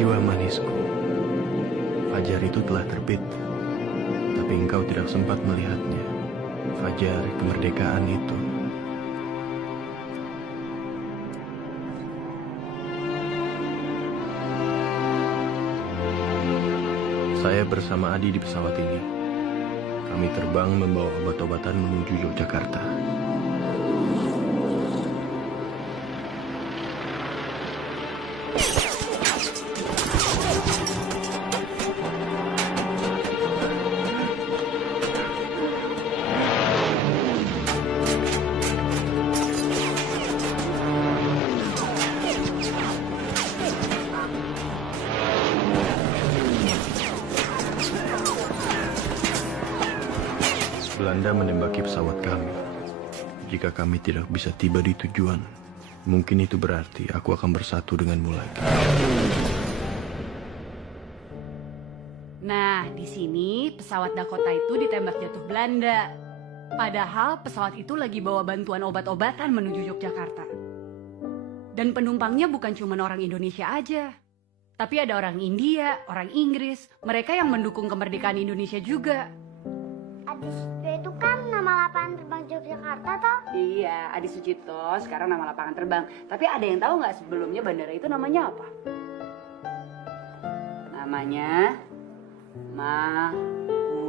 Jiwa manisku, fajar itu telah terbit, tapi engkau tidak sempat melihatnya. Fajar kemerdekaan itu. Saya bersama Adi di pesawat ini. Kami terbang membawa obat-obatan menuju Yogyakarta. Belanda menembaki pesawat kami. Jika kami tidak bisa tiba di tujuan, mungkin itu berarti aku akan bersatu denganmu lagi. Nah, di sini pesawat Dakota itu ditembak jatuh Belanda. Padahal pesawat itu lagi bawa bantuan obat-obatan menuju Yogyakarta. Dan penumpangnya bukan cuma orang Indonesia aja. Tapi ada orang India, orang Inggris, mereka yang mendukung kemerdekaan Indonesia juga. Adi Sucipto itu kan nama lapangan terbang Yogyakarta toh? Iya, Adi Sucipto sekarang nama lapangan terbang. Tapi ada yang tahu nggak sebelumnya bandara itu namanya apa? Namanya Makuwo.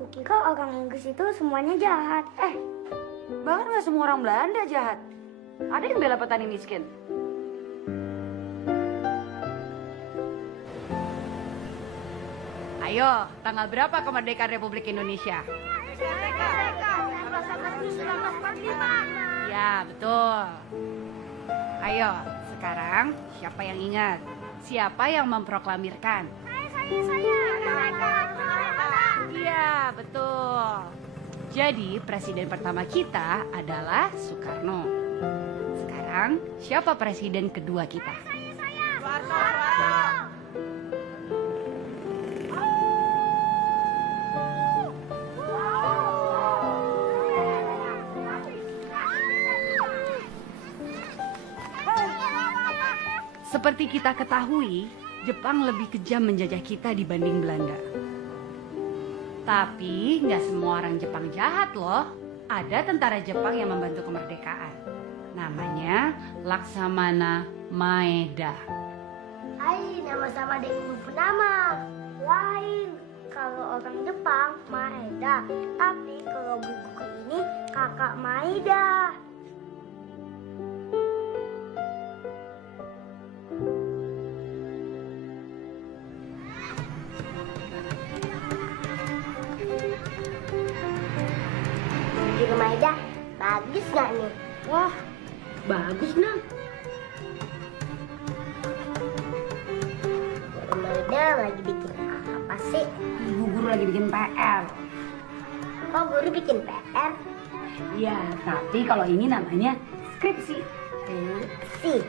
Kukira orang Inggris itu semuanya jahat. Bahkan nggak semua orang Belanda jahat. Ada yang bela petani miskin. Ayo, tanggal berapa kemerdekaan Republik Indonesia? Ya, betul. Ayo, sekarang siapa yang ingat? Siapa yang memproklamirkan? Iya, betul. Jadi, presiden pertama kita adalah Soekarno. Sekarang, siapa presiden kedua kita? Seperti kita ketahui, Jepang lebih kejam menjajah kita dibanding Belanda. Tapi nggak semua orang Jepang jahat loh. Ada tentara Jepang yang membantu kemerdekaan. Namanya Laksamana Maeda. Nama sama dengan ibu penama. Lain. Kalau orang Jepang, Maeda. Tapi kalau buku ini, kakak Maeda. Buku Maeda, bagus nggak nih? Wah, bagus Nang. Buku Maeda lagi bikin apa sih? Ibu guru lagi bikin PR. Kok guru bikin PR? Ya, tapi kalau ini namanya skripsi. Sih.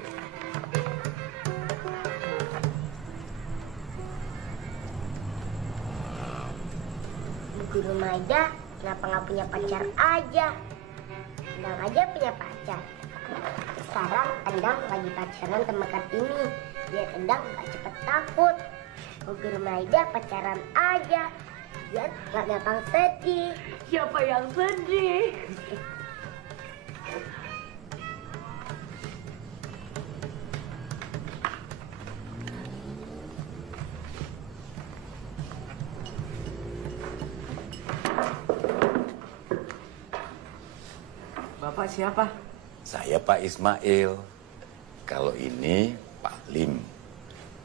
Guru Maeda kenapa nggak punya pacar aja? Endang aja punya pacar. Sekarang Endang lagi pacaran sama Kartini. Biar Endang nggak cepet takut. Guru Maeda pacaran aja. Biar nggak gampang sedih. Siapa yang sedih? Bapak siapa? Saya Pak Ismail. Kalau ini Pak Lim.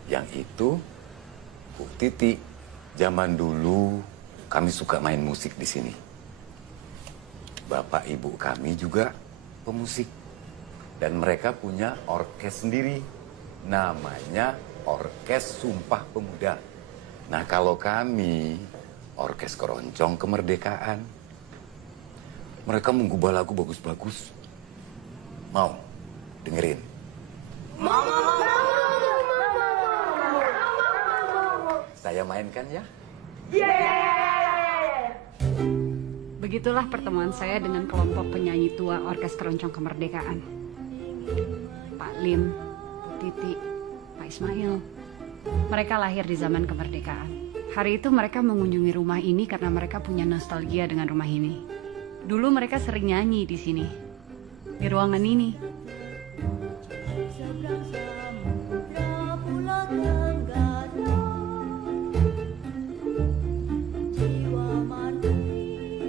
Yang itu Bu Titi. Zaman dulu kami suka main musik di sini. Bapak ibu kami juga pemusik. Dan mereka punya orkes sendiri. Namanya Orkes Sumpah Pemuda. Nah kalau kami, Orkes Keroncong Kemerdekaan. Mereka menggubah lagu bagus-bagus. Mau dengerin? Saya mainkan ya? Begitulah pertemuan saya dengan kelompok penyanyi tua Orkes Keroncong Kemerdekaan. Pak Lim, Bu Titi, Pak Ismail. Mereka lahir di zaman kemerdekaan. Hari itu mereka mengunjungi rumah ini karena mereka punya nostalgia dengan rumah ini. Dulu mereka sering nyanyi di sini, di ruangan ini.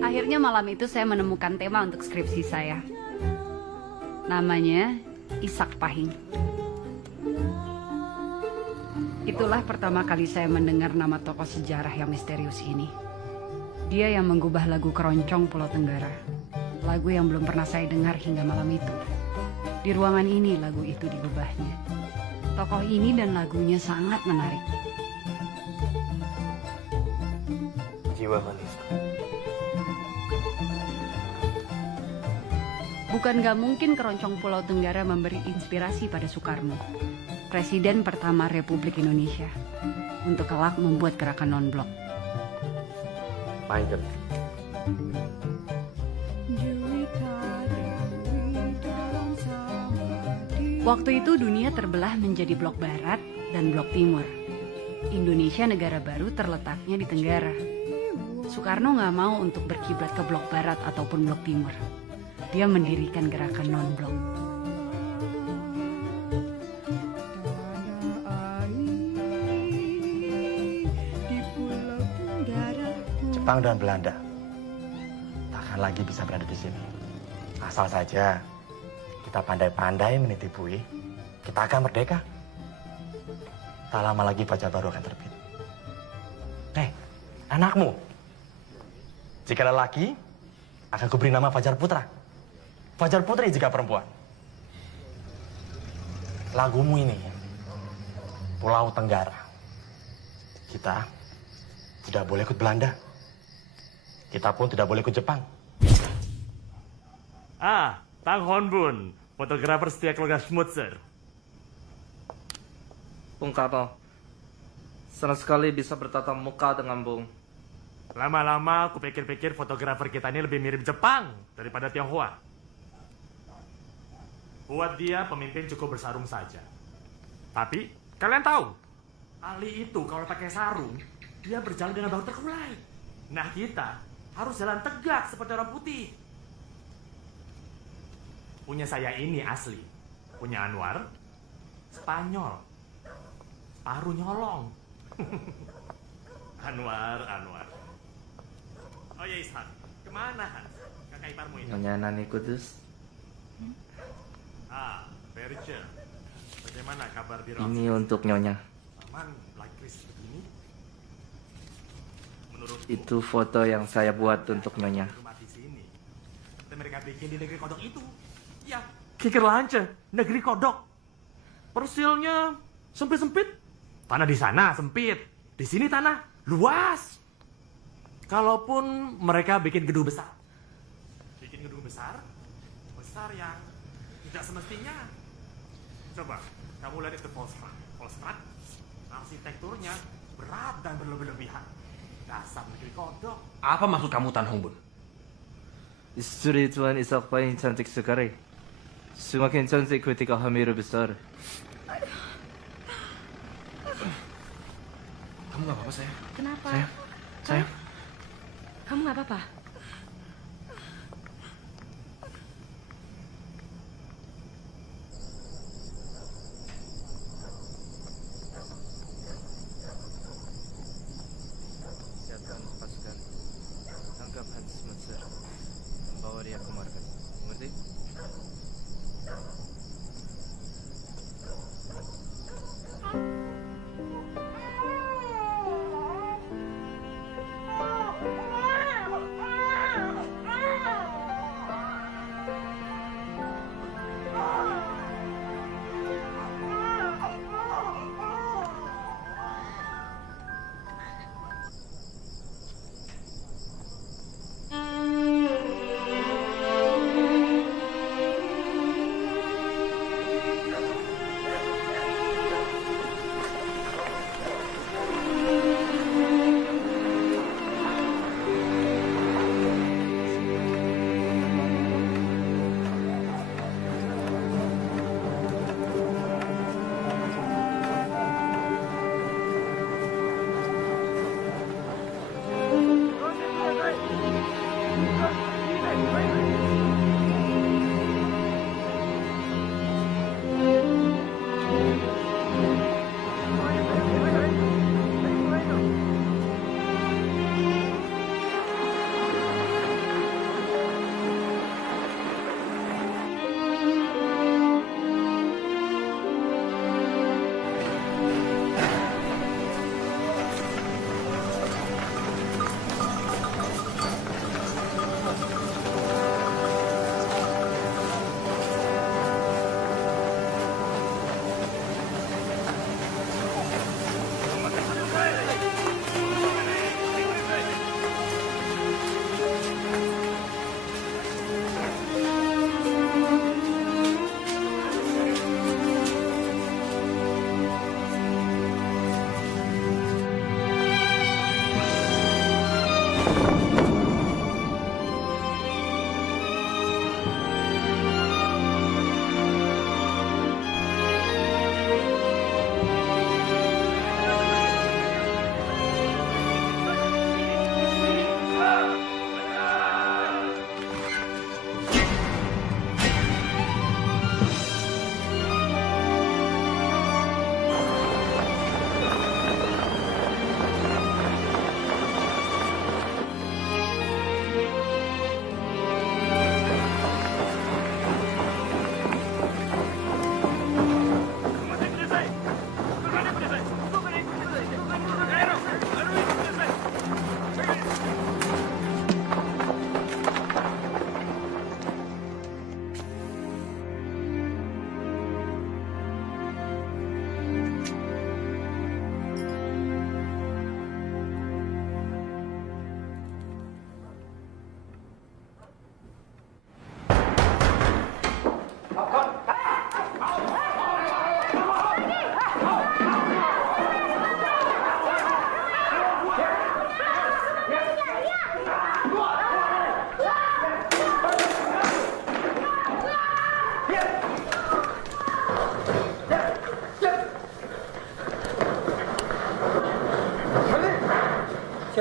Akhirnya malam itu saya menemukan tema untuk skripsi saya. Namanya Ishak Pahing. Itulah pertama kali saya mendengar nama tokoh sejarah yang misterius ini. Dia yang menggubah lagu Keroncong Pulau Tenggara. Lagu yang belum pernah saya dengar hingga malam itu. Di ruangan ini lagu itu digubahnya. Tokoh ini dan lagunya sangat menarik. Jiwa manis. Bukan gak mungkin Keroncong Pulau Tenggara memberi inspirasi pada Soekarno, Presiden pertama Republik Indonesia, untuk kelak membuat gerakan non-blok. Mainkan. Waktu itu dunia terbelah menjadi blok barat dan blok timur. Indonesia negara baru terletaknya di Tenggara. Soekarno nggak mau untuk berkiblat ke blok barat ataupun blok timur. Dia mendirikan gerakan non-blok. Jepang dan Belanda takkan lagi bisa berada di sini. Asal saja kita pandai-pandai menitipui, kita akan merdeka. Tak lama lagi fajar baru akan terbit. Anakmu, jika lelaki, akan kuberi nama Fajar Putra. Fajar Putri jika perempuan. Lagumu ini, Pulau Tenggara. Kita tidak boleh ikut Belanda. Kita pun tidak boleh ikut Jepang. Tang Honbun, fotografer setia keluarga Schmutzer. Bung Karno, senang sekali bisa bertatap muka dengan Bung. Lama-lama aku pikir-pikir fotografer kita ini lebih mirip Jepang daripada Tionghoa. Buat dia pemimpin cukup bersarung saja. Tapi kalian tahu, Ali itu kalau pakai sarung, dia berjalan dengan bahu terkulai. Nah kita harus jalan tegak seperti orang putih. Punya saya ini asli. Punya Anwar, Spanyol. Separuh nyolong. Anwar. Oh ya Ishak, kemana Hans? Kakak iparmu ini? Nyonya Nani Kudus, Berce. Bagaimana kabar di Ross? ini untuk Nyonya. Aman, like Chris begini? Menurutku, Itu foto yang saya buat untuk Nyonya. rumah di sini. Seperti mereka bikin di negeri kodok itu. Ya, kikir lancar, negeri kodok. Persilnya sempit-sempit. Tanah di sana sempit, di sini tanah luas. Kalaupun mereka bikin gedung besar. Bikin gedung besar yang tidak semestinya. Coba, kamu lihat itu Volkswagen. Arsitekturnya berat dan berlebihan. Dasar negeri kodok. Apa maksud kamu Tan Hongbun? Istri Tuan Ishak Pahing cantik sekali. Semakin cantik ketika hamil besar. Kamu gak apa-apa, sayang? Kenapa? Sayang? Kamu nggak apa-apa? Siapkan pasukan. Tangkap Hans Schmutzer. Bawa dia ke markas. Mengerti?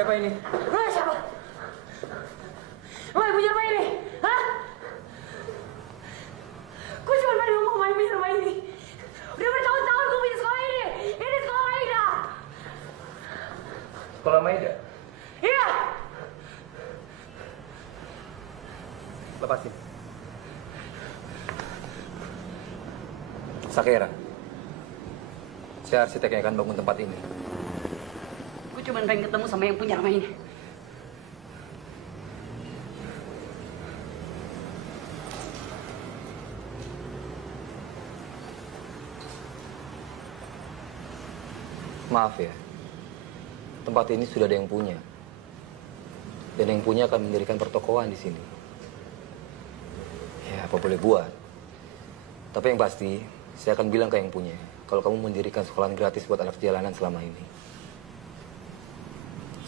Siapa ini? Lo siapa? Lo yang punya rumah ini? Hah? Gue cuma pengen ngomong main punya rumah ini. Udah bertahun-tahun gue punya sekolah ini. Ini sekolah Maida. Sekolah Maida? Iya. Lepasin. Sakera. Saya arsitek yang akan bangun tempat ini. Gue cuma pengen ketemu sama yang punya rumah ini. Maaf ya, tempat ini sudah ada yang punya. Dan yang punya akan mendirikan pertokoan di sini. Ya, apa boleh buat. Tapi yang pasti, saya akan bilang ke yang punya, kalau kamu mendirikan sekolahan gratis buat anak jalanan selama ini.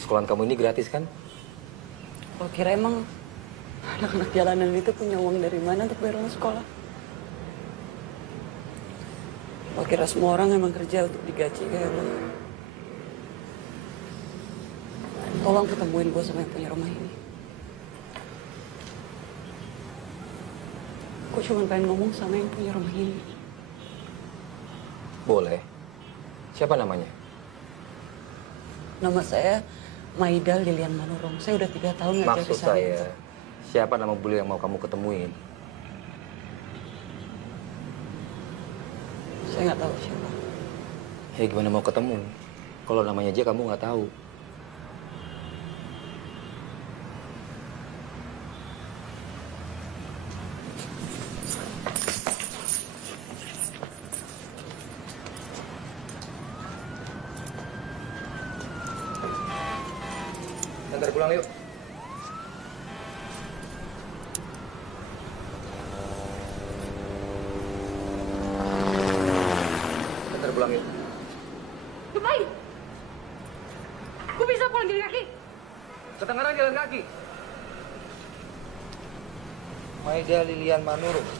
Sekolahan kamu ini gratis kan? Lo kira emang anak-anak jalanan itu punya uang dari mana untuk bayar uang sekolah? Lo kira semua orang emang kerja untuk digaji kayak lo? Tolong ketemuin gue sama yang punya rumah ini. Gue cuma pengen ngomong sama yang punya rumah ini. Boleh. Siapa namanya? Nama saya Maida Lilian Manurung. Saya udah 3 tahun ngajar di Maksud sana. saya, siapa nama bule yang mau kamu ketemuin? Saya nggak tahu siapa. Ya gimana mau ketemu? Kalau namanya aja kamu nggak tahu. Antar pulang yuk. Antar pulang yuk. Ngapain? Gue bisa pulang jalan kaki. Ketengaran jalan kaki. Maida Lilian Manurung.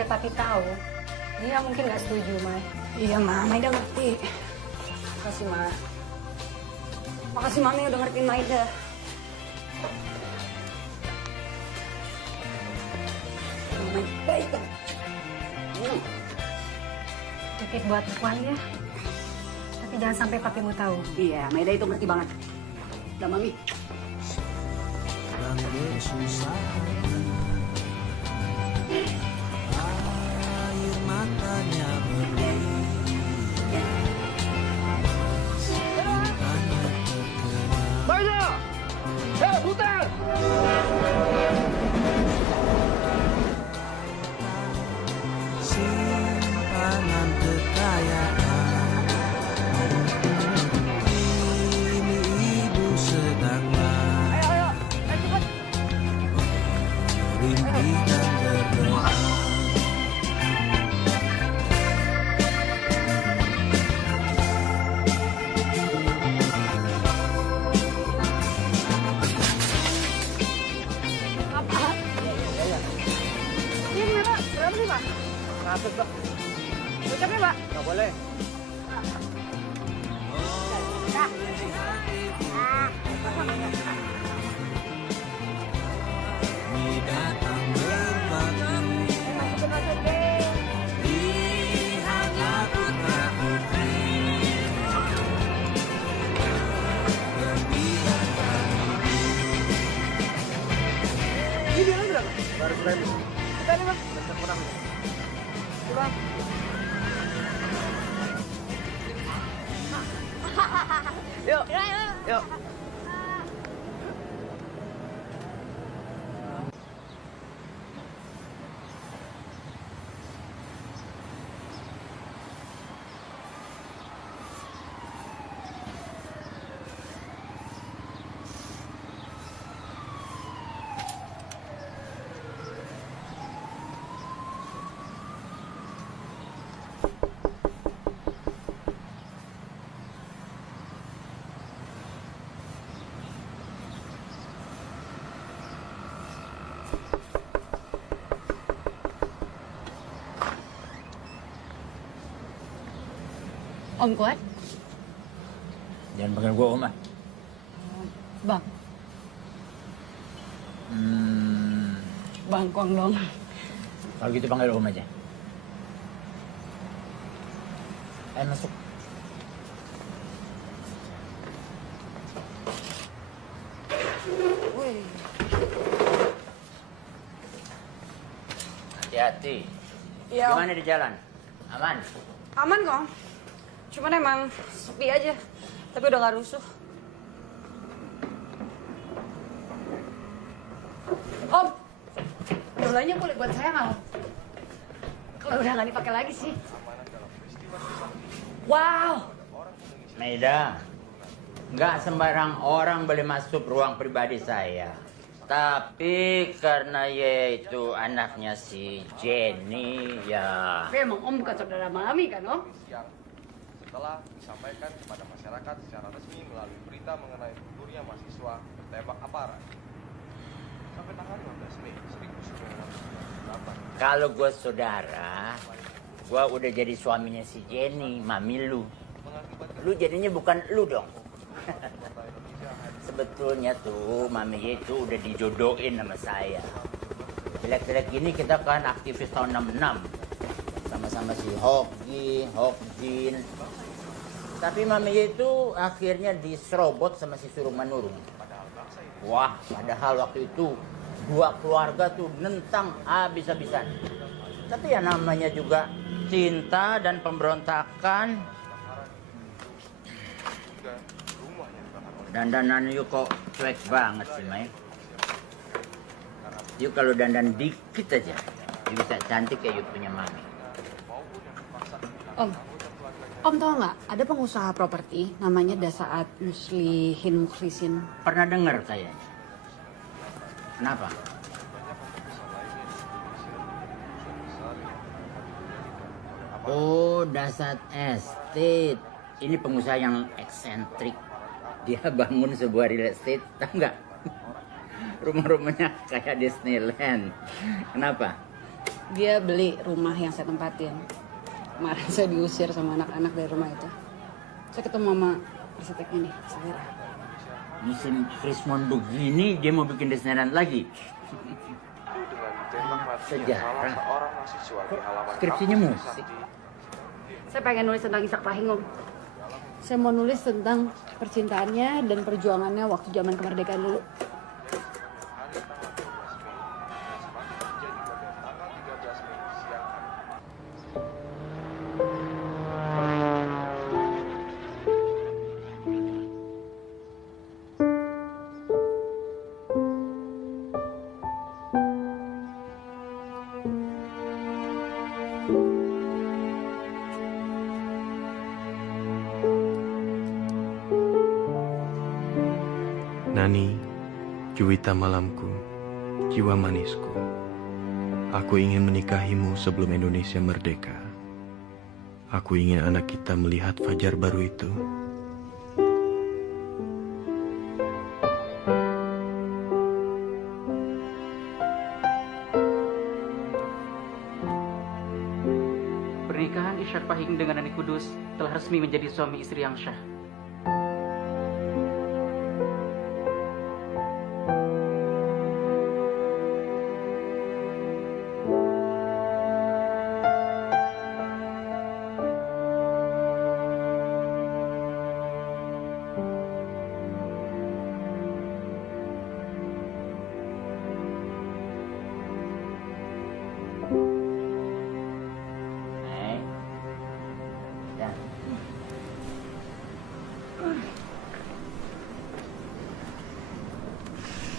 sampai papi tahu, dia mungkin nggak setuju, Mai. Iya, Ma. Maida ngerti. Makasih, Ma. Makasih, Mami udah ngertiin Maida. Mama baik kan? Titip buat Puan ya. Tapi jangan sampai papimu tahu. Iya, Maida itu ngerti banget. Udah, Mami. Air matanya Maida! Hei, putar! simpanan kekayaan. Kini ibu sedang merintih dan berdoa. Ini, Pak. Berapa nih, Pak? 100, Pak. Ucapnya, Pak. Nggak boleh. Datang berbagi. Lihatlah putra putri. Ini bilang berapa? Baru 1.000. Kita nih, Bang. Kurang. Bang. Yuk. Yuk. Om Kuat? Jangan panggil gue Om ah. Bang. Bang Kuang dong. Kalau gitu panggil Om aja. Ayo masuk. Wih. Hati-hati. Iya, Om. Gimana di jalan? Aman? Aman kok. Cuman emang sepi aja. Tapi udah gak rusuh. Om, dolanya boleh buat saya nggak, Om? Kalau udah nggak dipakai lagi sih. Wow. Maida, nggak sembarang orang boleh masuk ruang pribadi saya. Tapi karena yaitu anaknya si Jenny, ya... Tapi emang Om bukan saudara Mami kan, Om? Setelah disampaikan kepada masyarakat secara resmi melalui berita mengenai gugurnya mahasiswa bertembak aparat. Sampai tanggal 15 Mei 1998. Kalau gue saudara, gue udah jadi suaminya si Jenny, mami lu. Lu jadinya bukan lu dong. Sebetulnya tuh mami itu udah dijodohin sama saya. Jelek-jelek gini kita kan aktivis tahun 66. Sama-sama si Hoki, Hokjin. Tapi mami itu akhirnya diserobot sama si Surung Manurung. Wah, padahal waktu itu dua keluarga tuh nentang habis-habisan. Tapi ya namanya juga cinta dan pemberontakan. Dandanan yuk kok cuek banget sih, Mai. Yuk kalau dandan dikit aja, bisa cantik kayak yuk punya mami. Om tau nggak? Ada pengusaha properti namanya Dasaat Muslihin Mukhlisin. Pernah dengar kayaknya. Kenapa? Oh, Dasaat Estate. Ini pengusaha yang eksentrik. Dia bangun sebuah real estate, tahu nggak? Rumah-rumahnya kayak Disneyland. Kenapa? Dia beli rumah yang saya tempatin. Kemarin saya diusir sama anak-anak dari rumah itu. Saya ketemu sama arsitek ini, Selera. Musim Krismon begini dia mau bikin desain lagi. Sejarah. Skripsinya musik. Saya pengen nulis tentang Ishak Fahing, Om. Saya mau nulis tentang percintaannya dan perjuangannya waktu zaman kemerdekaan dulu. Nani, Juwita malamku, jiwa manisku. Aku ingin menikahimu sebelum Indonesia merdeka. Aku ingin anak kita melihat fajar baru itu. Pernikahan Ishak Fahing dengan Nani Kudus telah resmi menjadi suami istri yang syah.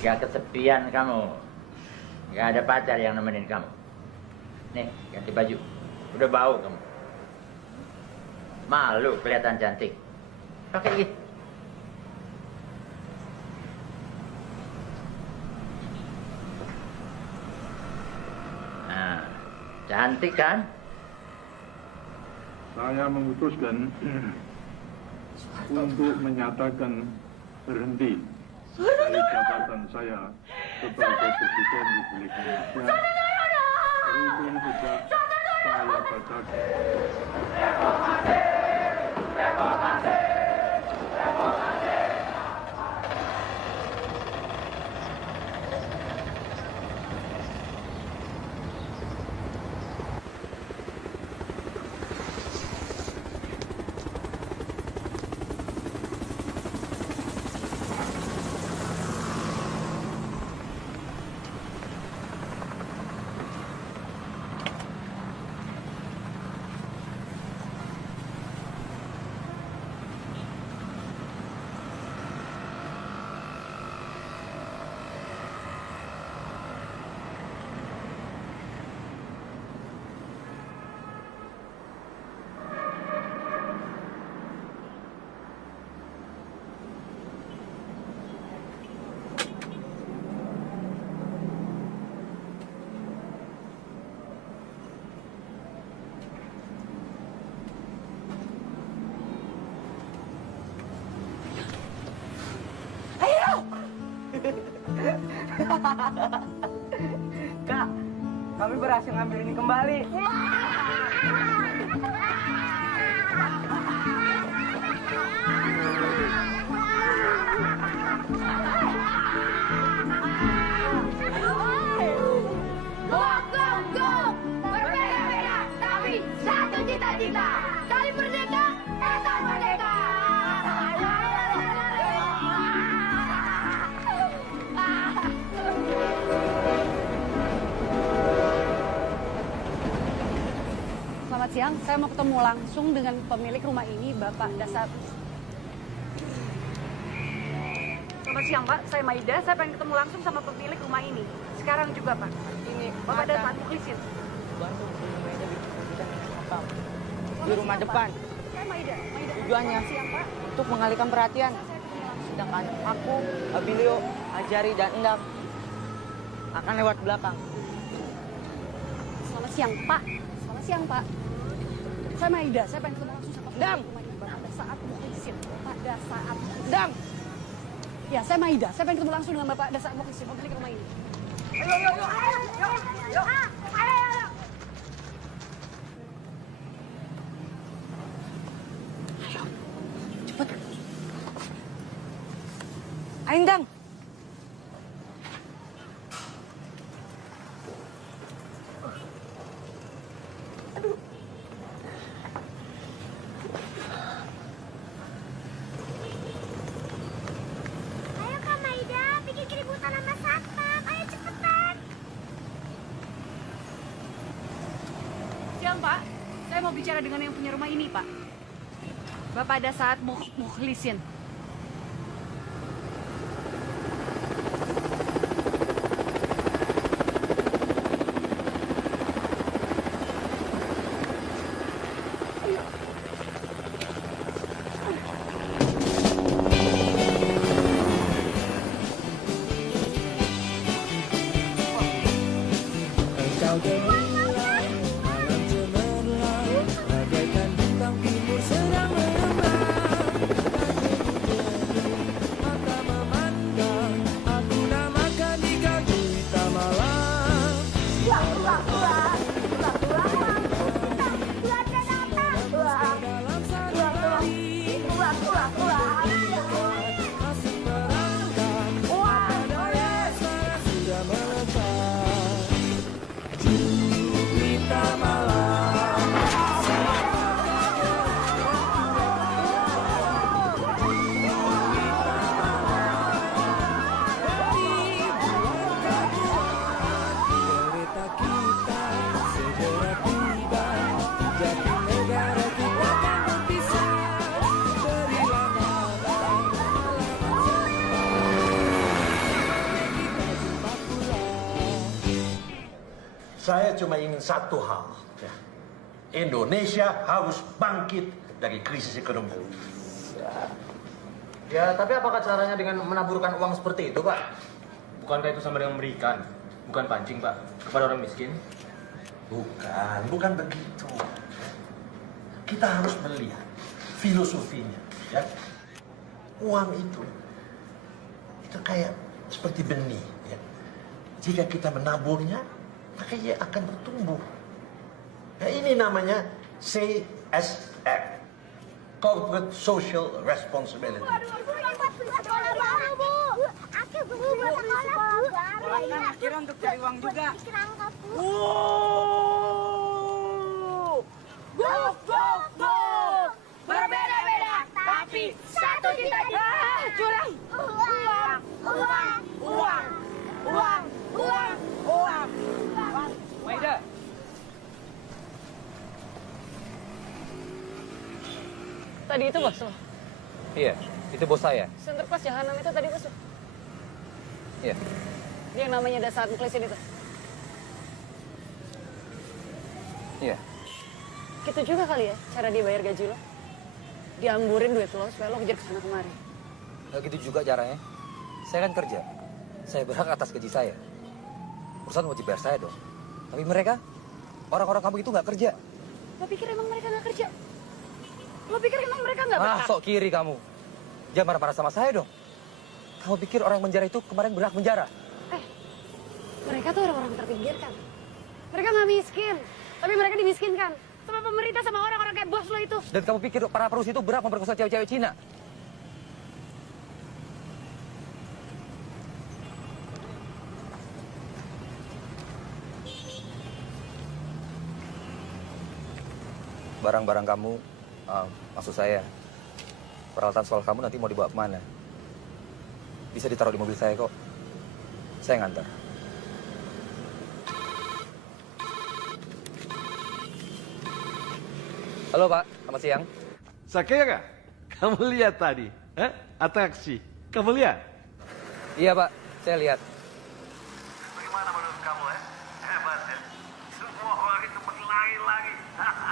Gak kesepian kamu. Gak ada pacar yang nemenin kamu. Nih, ganti baju. Udah bau kamu. Malu kelihatan cantik. Pakai gitu. Nah, cantik kan? Saya memutuskan untuk menyatakan berhenti dari jabatan saya sebagai Presiden Republik Indonesia. Berhubung sejak saya bacakan. Kak, kami berhasil ngambil ini kembali. Go, go, go! Berbeda-beda, tapi satu cita-cita. Saling merdeka, tetap merdeka. Selamat siang, saya mau ketemu langsung dengan pemilik rumah ini, Bapak Dasar. Selamat siang, Pak. Saya Maida. Saya pengen ketemu langsung sama pemilik rumah ini. Sekarang juga, Pak. Ini Bapak Dasar Mukhlisin. Di rumah depan. Saya Maida. Tujuannya Siang, Pak. untuk mengalihkan perhatian. Sedangkan aku, Abilio, Ajari, dan Endang akan lewat belakang. Selamat siang, Pak. Selamat siang, Pak. Saya Maida. Saya pengen ketemu langsung sama Dam. pemilik rumah ini, Bapak Dasar Mukhlisin. Bapak Dasar. Dam. Ya, saya Maida. Saya pengen ketemu langsung dengan Bapak Dasar Mukhlisin, pemilik rumah ini. Ayo, ayo, ayo, ayo, ayo, ayo, ayo. Ayo, Dang. Ayo Kak Maida, bikin keributan sama satpam. Ayo cepetan. Siang, Pak. Saya mau bicara dengan yang punya rumah ini, Pak. Bapak ada saat Mukhlisin. Saya cuma ingin satu hal. Ya. Indonesia harus bangkit dari krisis ekonomi. Ya, tapi apakah caranya dengan menaburkan uang seperti itu, Pak? Bukankah itu sama dengan memberikan, bukan pancing, Pak, kepada orang miskin? Bukan begitu. Kita harus melihat filosofinya. Ya. Uang itu kayak seperti benih. Ya. Jika kita menaburnya, maka ia akan bertumbuh. Ya, ini namanya CSR, Corporate Social Responsibility. Akhirnya untuk cari uang juga. Go, go, go! Berbeda-beda, tapi satu cita-cita. Curang! Uang, uang, uang, uang, uang, uang. Maida. Tadi itu bos lo? Iya, itu bos saya. Center Class Jahanam itu tadi bos lo? Iya. Dia yang namanya Dasar Mukhlisin itu? Iya. Gitu juga kali ya cara dia bayar gaji lo? Dianggurin duit lo supaya lo kejar kesana kemari. Nggak gitu juga caranya. Saya kan kerja. Saya berhak atas gaji saya. Perusahaan wajib bayar saya dong. Tapi mereka, orang-orang kampung itu nggak kerja. Lo pikir emang mereka nggak kerja? Lo pikir emang mereka nggak berhak? Sok kiri kamu. Jangan marah-marah sama saya dong. Kamu pikir orang yang menjara itu kemarin berhak menjara? Mereka tuh orang-orang terpinggirkan. Mereka nggak miskin, tapi mereka dimiskinkan. Sama pemerintah, sama orang-orang kayak bos lo itu. Dan kamu pikir para perus itu berhak memperkosa cewek-cewek Cina? Barang-barang kamu, maksud saya, peralatan sekolah kamu nanti mau dibawa kemana? Bisa ditaruh di mobil saya kok. Saya ngantar. Halo Pak, selamat siang. Sakera, kamu lihat tadi, atraksi. Kamu lihat? Iya Pak, saya lihat. Bagaimana menurut kamu, Hebat ya? Semua orang itu berlari-lari.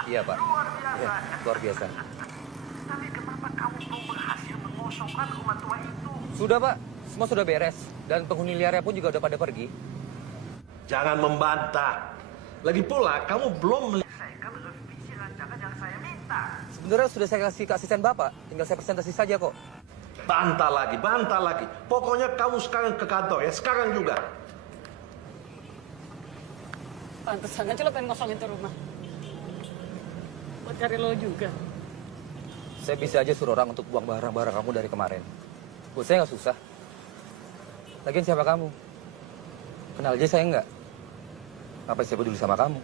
Iya Pak. Luar biasa. Iya, luar biasa. Tapi kenapa kamu belum berhasil mengosongkan rumah tua itu? Sudah Pak, semua sudah beres. Dan penghuni liarnya pun juga udah pada pergi. Jangan membantah. Lagi pula, kamu belum Selesaikan revisi rancangan yang saya minta. Sebenarnya sudah saya kasih ke asisten Bapak. Tinggal saya presentasi saja kok. Bantah lagi. Pokoknya kamu sekarang ke kantor ya, sekarang juga. Pantesan aja lo pengen ngosongin tuh rumah. Buat cari lo juga. Saya bisa aja suruh orang untuk buang barang-barang kamu dari kemarin. Buat saya nggak susah. Lagian siapa kamu? Kenal aja saya enggak. Ngapain saya peduli sama kamu?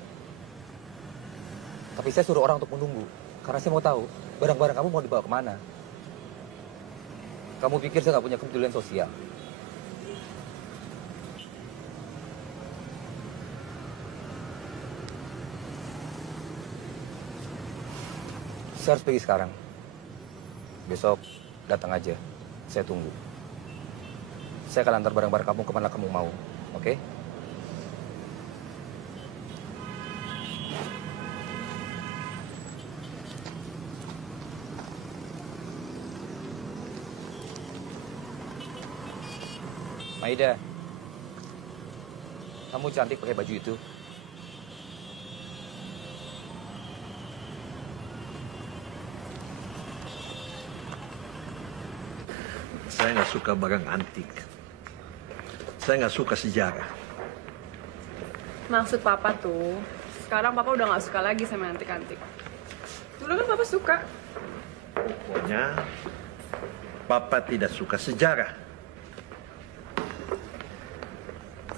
Tapi saya suruh orang untuk menunggu. Karena saya mau tahu, barang-barang kamu mau dibawa kemana. Kamu pikir saya nggak punya kepedulian sosial? Saya harus pergi sekarang. Besok datang aja. Saya tunggu. Saya akan antar barang-barang kamu kemana kamu mau. Oke? Maida, kamu cantik pakai baju itu. Saya nggak suka barang antik. Saya nggak suka sejarah. Maksud Papa tuh, sekarang Papa udah nggak suka lagi sama antik-antik. Dulu kan Papa suka. Pokoknya, Papa tidak suka sejarah.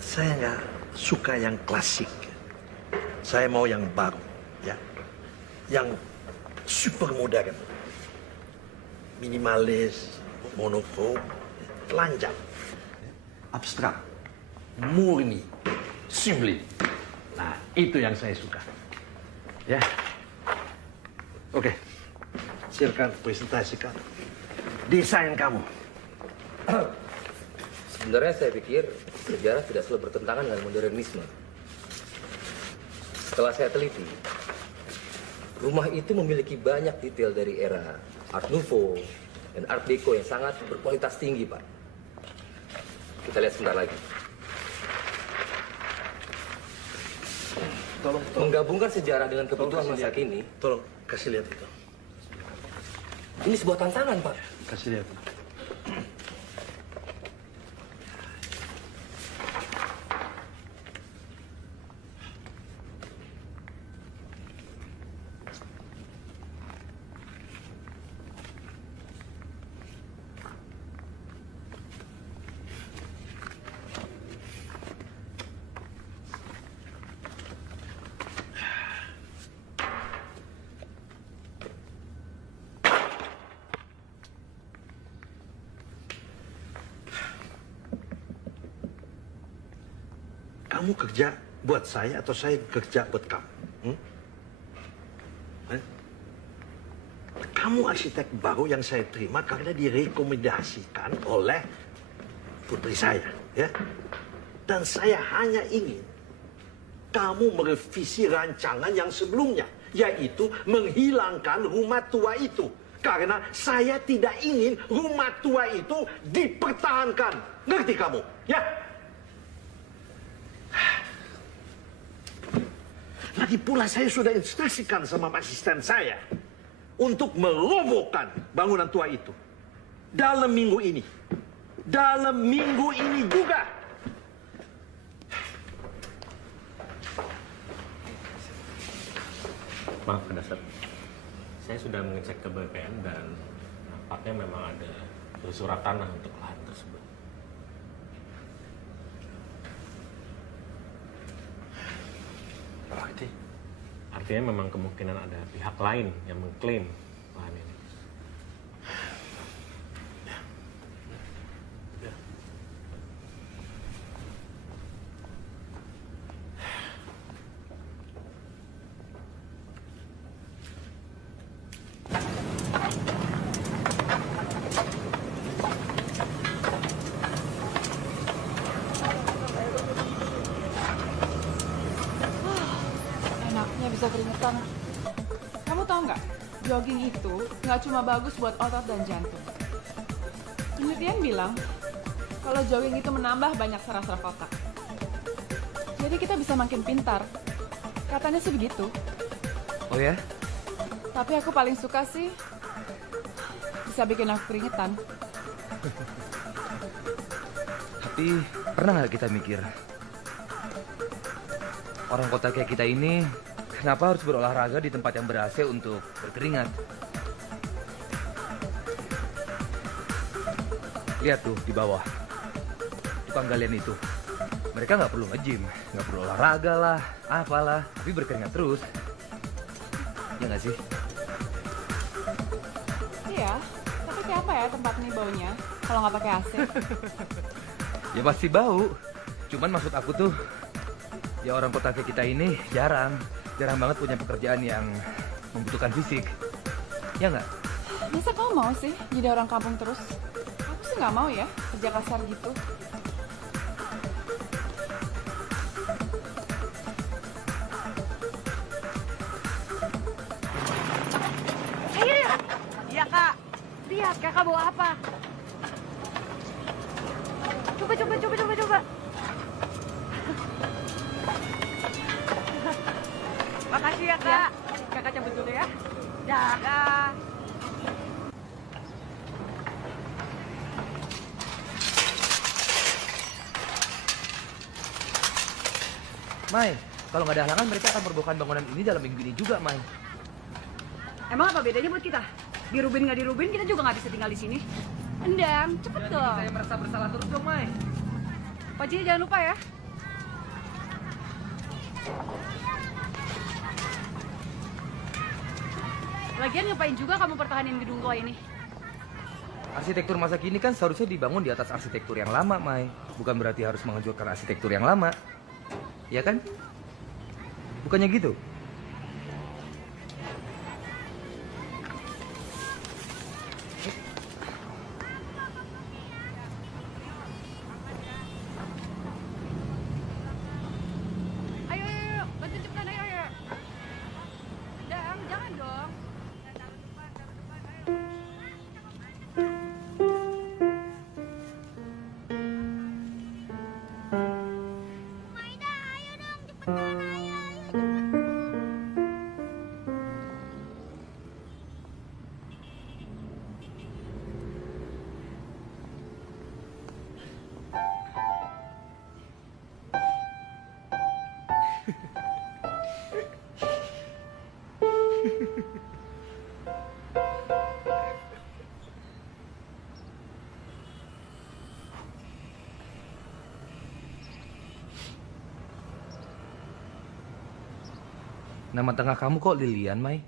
Saya nggak suka yang klasik. Saya mau yang baru, ya, yang super modern, minimalis, monokrom, telanjang, abstrak, murni, sublim. Nah, itu yang saya suka. Ya, oke, silakan presentasikan desain kamu. Sebenarnya saya pikir sejarah tidak selalu bertentangan dengan modernisme. Setelah saya teliti, rumah itu memiliki banyak detail dari era Art Nouveau dan Art Deco yang sangat berkualitas tinggi, Pak. Kita lihat sebentar lagi. Tolong. Menggabungkan sejarah dengan kebutuhan masa kini. Tolong, kasih lihat itu. Ini sebuah tantangan, Pak. Kasih lihat. Kamu kerja buat saya atau saya kerja buat kamu? Kamu arsitek baru yang saya terima karena direkomendasikan oleh putri saya, ya. Dan saya hanya ingin kamu merevisi rancangan yang sebelumnya, yaitu menghilangkan rumah tua itu. Karena saya tidak ingin rumah tua itu dipertahankan. Ngerti kamu? Ya? Lagi pula saya sudah instruksikan sama asisten saya untuk merobohkan bangunan tua itu. Dalam minggu ini. Dalam minggu ini juga. Maaf, Dasar. Saya sudah mengecek ke BPN dan nampaknya memang ada surat tanah untuk lahan tersebut. Artinya memang kemungkinan ada pihak lain yang mengklaim lahan ini. Enaknya bisa keringetan. Kamu tahu nggak, jogging itu nggak cuma bagus buat otot dan jantung. Penelitian bilang kalau jogging itu menambah banyak saraf-saraf otak. Jadi kita bisa makin pintar. Katanya sih begitu. Oh ya? Tapi aku paling suka sih bisa bikin aku keringetan. Tapi pernah nggak kita mikir, orang kota kayak kita ini kenapa harus berolahraga di tempat yang ber-AC untuk berkeringat? Lihat tuh di bawah. Tukang tukang galian itu. Mereka nggak perlu nge-gym, nggak perlu olahraga lah, apalah, tapi berkeringat terus. Ya nggak sih? Iya, tapi kayak apa ya tempat ini baunya kalau nggak pakai AC? Ya pasti bau. Cuman maksud aku tuh, ya orang kota kayak kita ini jarang banget punya pekerjaan yang membutuhkan fisik. Ya nggak? Masa kamu mau sih jadi orang kampung terus? Aku sih nggak mau ya kerja kasar gitu. Iya kak, lihat kakak bawa apa? Coba. Makasih ya kak. Kakak cabut dulu ya. Dah. Mai, kalau nggak ada halangan mereka akan merobohkan bangunan ini dalam minggu ini juga, Mai. Emang apa bedanya buat kita? Dirubin nggak dirubin, kita juga nggak bisa tinggal di sini. Endang, cepet dong. Saya merasa bersalah terus dong, Mai. Pak Ji, jangan lupa ya. Lagian ngapain juga kamu pertahanin gedung tua ini? Arsitektur masa kini kan seharusnya dibangun di atas arsitektur yang lama, Mai. Bukan berarti harus menghancurkan arsitektur yang lama. Ya kan? Bukannya gitu? Ayo, bantu cepetan, ayo. Dang, jangan dong. Nama tengah kamu kok Lilian, Mai?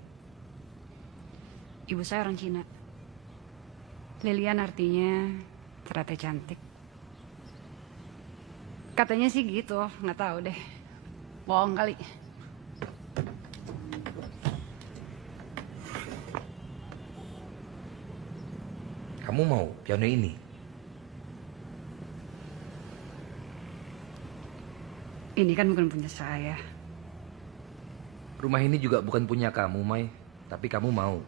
Ibu saya orang Cina. Lilian artinya ternyata cantik. Katanya sih gitu, nggak tahu deh. Bohong kali. Kamu mau piano ini? Ini kan bukan punya saya. Rumah ini juga bukan punya kamu, Mai. Tapi kamu mau.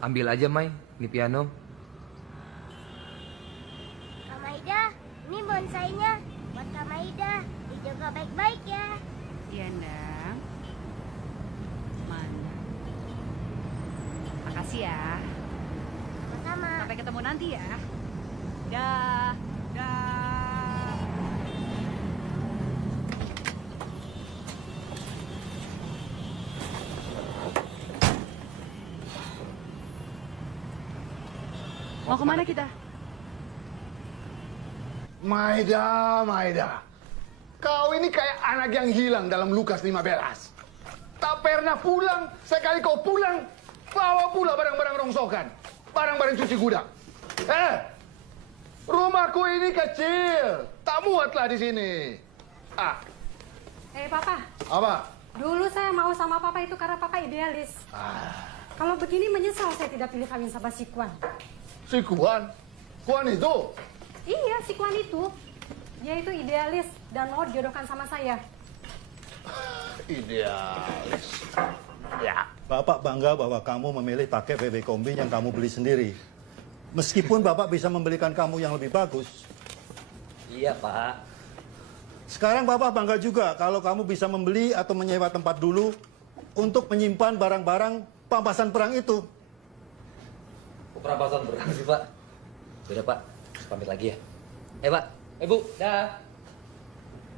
Ambil aja, Mai. Ini piano. Kak Maida, ini bonsainya. Buat Kak Maida, dijaga baik-baik ya. Iya, Ndang. Mana? Makasih ya. Sama-sama. Sampai ketemu nanti ya. Dah. Mau kemana kita? Maida. Kau ini kayak anak yang hilang dalam Lukas 15. Tak pernah pulang, sekali kau pulang, bawa pula barang-barang rongsokan. Barang-barang cuci gudang. Rumahku ini kecil, tak muatlah di sini. Papa. Apa? Dulu saya mau sama Papa itu karena Papa idealis. Kalau begini menyesal saya tidak pilih kawin sama si Kwan. Si Kwan? Kwan itu? Iya, si Kwan itu. Dia itu idealis dan mau dijodohkan sama saya. Idealis. Ya. Bapak bangga bahwa kamu memilih pakai VW Kombi yang kamu beli sendiri. Meskipun Bapak bisa membelikan kamu yang lebih bagus. Iya, Pak. Sekarang Bapak bangga juga kalau kamu bisa membeli atau menyewa tempat dulu untuk menyimpan barang-barang pampasan perang itu. Perampasan perang sih, Pak. Sudah, Pak. Pamit lagi ya. Pak. Bu. Dah.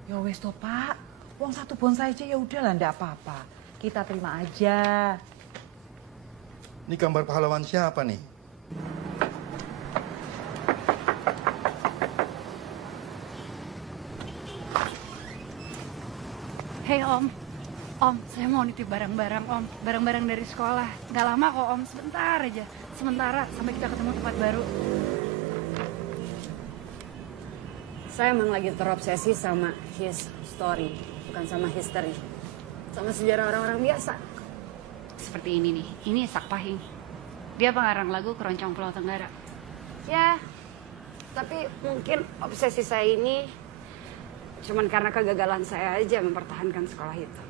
Ya wes toh, Pak. Uang satu bonsai aja ya udahlah, ndak apa-apa. Kita terima aja. Ini gambar pahlawan siapa nih? Hei Om, Om, saya mau nitip barang-barang Om, barang-barang dari sekolah. Gak lama kok Om, sebentar aja, sementara sampai kita ketemu tempat baru. Saya emang lagi terobsesi sama his story, bukan sama history. Sama sejarah orang-orang biasa. Seperti ini nih, ini Sak Pahing. Dia pengarang lagu Keroncong Pulau Tenggara. Ya, tapi mungkin obsesi saya ini cuman karena kegagalan saya aja mempertahankan sekolah itu.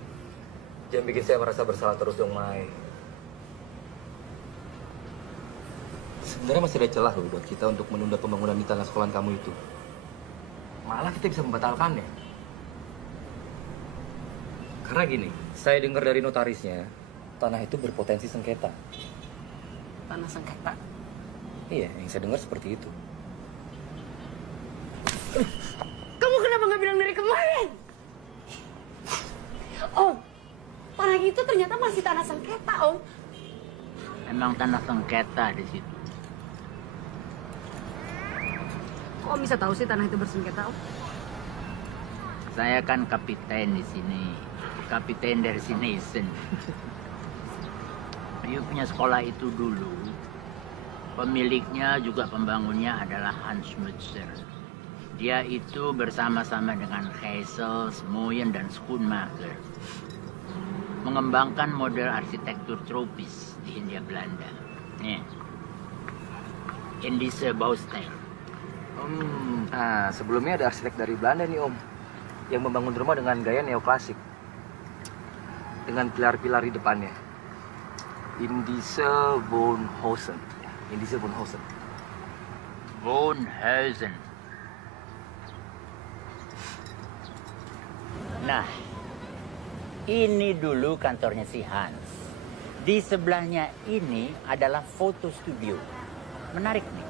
Jangan bikin saya merasa bersalah terus dong, Mai. Sebenarnya masih ada celah loh buat kita untuk menunda pembangunan di tanah sekolahan kamu itu. Malah kita bisa membatalkannya. Karena gini, saya dengar dari notarisnya, tanah itu berpotensi sengketa. Tanah sengketa? Iya, yang saya dengar seperti itu. Kamu kenapa nggak bilang dari kemarin? Om, tanah itu ternyata masih tanah sengketa, Om. Emang tanah sengketa di situ. Kok bisa tahu sih tanah itu bersengketa, Om? Saya kan kapiten di sini, kapiten dari Sinesen. You punya sekolah itu dulu, pemiliknya juga pembangunnya adalah Hans Mutzer. Dia itu bersama-sama dengan Heysel, Smoyen, dan Schoonmaker mengembangkan model arsitektur tropis di Hindia Belanda. Nih, Indische Baustijl. Sebelumnya ada arsitek dari Belanda nih, Om, yang membangun rumah dengan gaya neoklasik, dengan pilar-pilar di depannya. Indische Woonhuizen. Indische Woonhuizen. Woonhuizen. Nah, ini dulu kantornya si Hans. Di sebelahnya ini adalah foto studio. Menarik nih.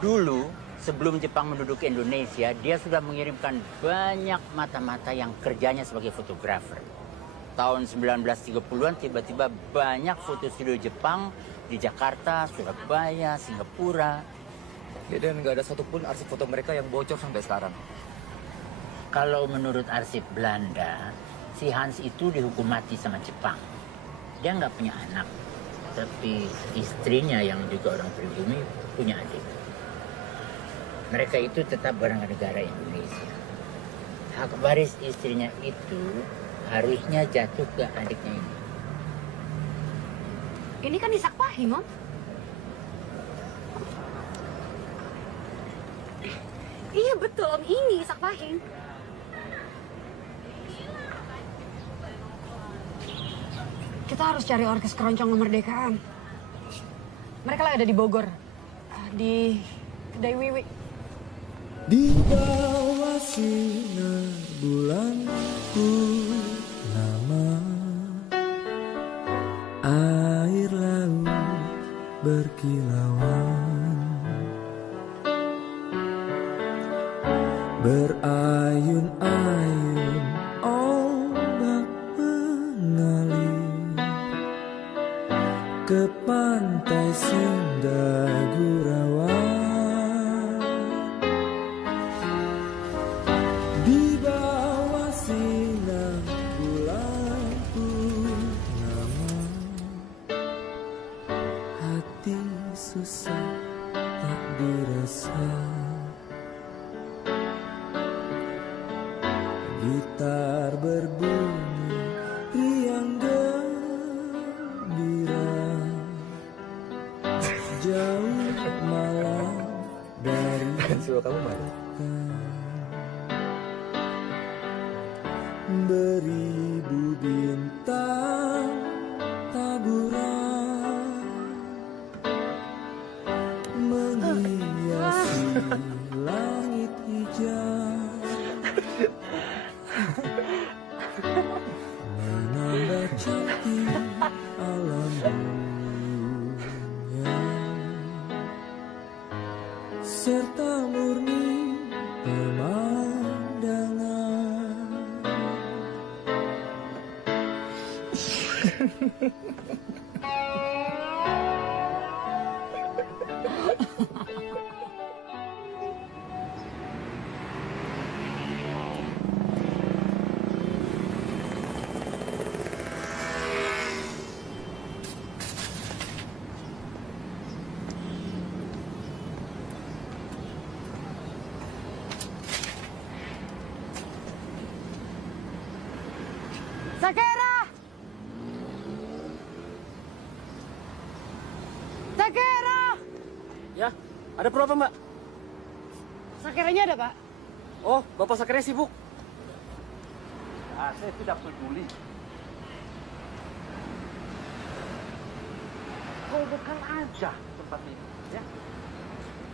Dulu, sebelum Jepang menduduki Indonesia, dia sudah mengirimkan banyak mata-mata yang kerjanya sebagai fotografer. Tahun 1930-an tiba-tiba banyak foto studio Jepang di Jakarta, Surabaya, Singapura. Ya, dan nggak ada satupun arsip foto mereka yang bocor sampai sekarang. Kalau menurut arsip Belanda, si Hans itu dihukum mati sama Jepang. Dia nggak punya anak, tapi istrinya yang juga orang pribumi punya adik. Mereka itu tetap warga negara Indonesia. Hak waris istrinya itu harusnya jatuh ke adiknya ini. Ini kan Sak Pahing, Om. Iya betul, Om. Ini Sak Pahing. Kita harus cari orkes keroncong kemerdekaan. Mereka lagi ada di Bogor, di kedai Wiwi. Di bawah sinar bulan purnama, air laut berkilauan, berayun-ayun ombak mengalir ke pantai Sindagurawan. Di bawah sinar bulan purnama, hati susah tak dirasa. Gitar berbunyi riang gembira, jauh malam dari kamu mana? Beribu bintang taburan menghiasi langit hijau, menambah cantik alam dunia, serta murni pemandangan. Sakera! Sakera! Ya, ada perlu apa, Mbak? Sakeranya ada, Pak. Oh, Bapak Sakera sibuk. Saya tidak peduli. Robohkan aja tempat ini, ya.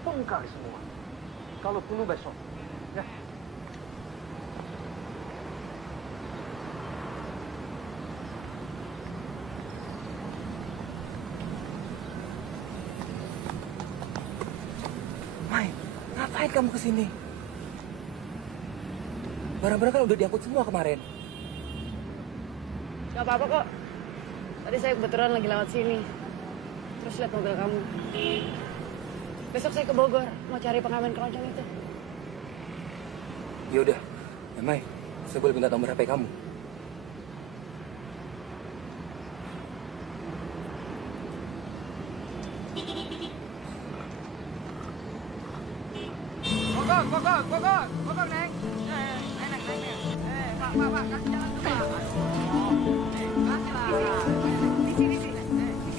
Bongkar semua. Kalau perlu besok, ya. Mai, ngapain kamu kesini? Barang-barang kan udah diangkut semua kemarin. Gak apa-apa kok. Tadi saya kebetulan lagi lewat sini. Terus lihat mobil kamu. Besok saya ke Bogor, mau cari pengamen keroncong itu. Yaudah, Mai, saya boleh minta nomor HP kamu? Bogor, Neng. Neng. Pak, kasih jalan ke Pak. Kasih lah. Di sini.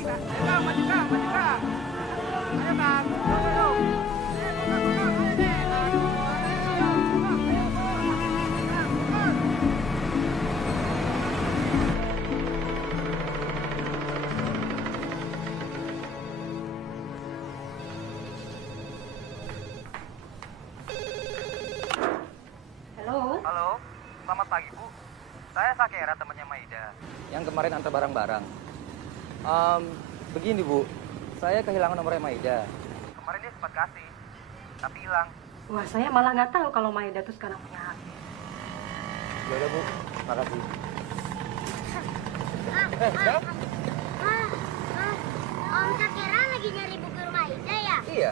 Pak. Ayo, maju, Kak. Ayo, Kak. Ayo. Halo, selamat pagi Bu. Saya Sakera, temannya Maida. Yang kemarin antar barang-barang. Begini Bu, saya kehilangan nomornya Maida. Kemarin dia sempat kasih, tapi hilang. Wah, saya malah nggak tahu kalau Maida tuh sekarang punya HP. Yaudah Bu, makasih. Om Sakera lagi nyari buku Maida ya? Iya,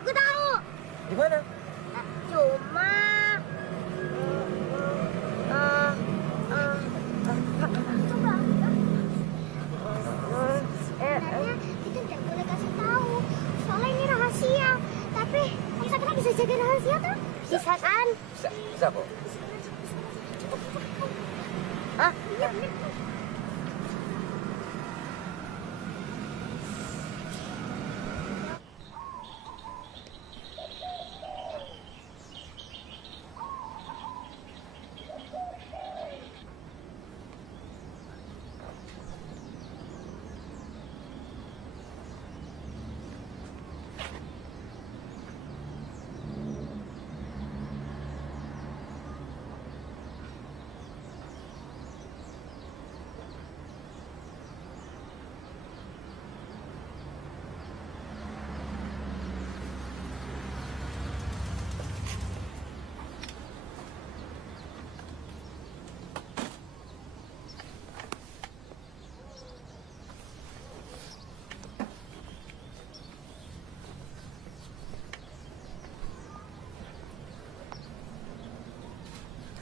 Aku tahu. Di mana? Cuma sebenarnya kita tidak boleh kasih tahu. Soalnya ini rahasia. Tapi Om Sakera bisa jaga rahasia tuh? Bisa kan? Bisa kok. Iya.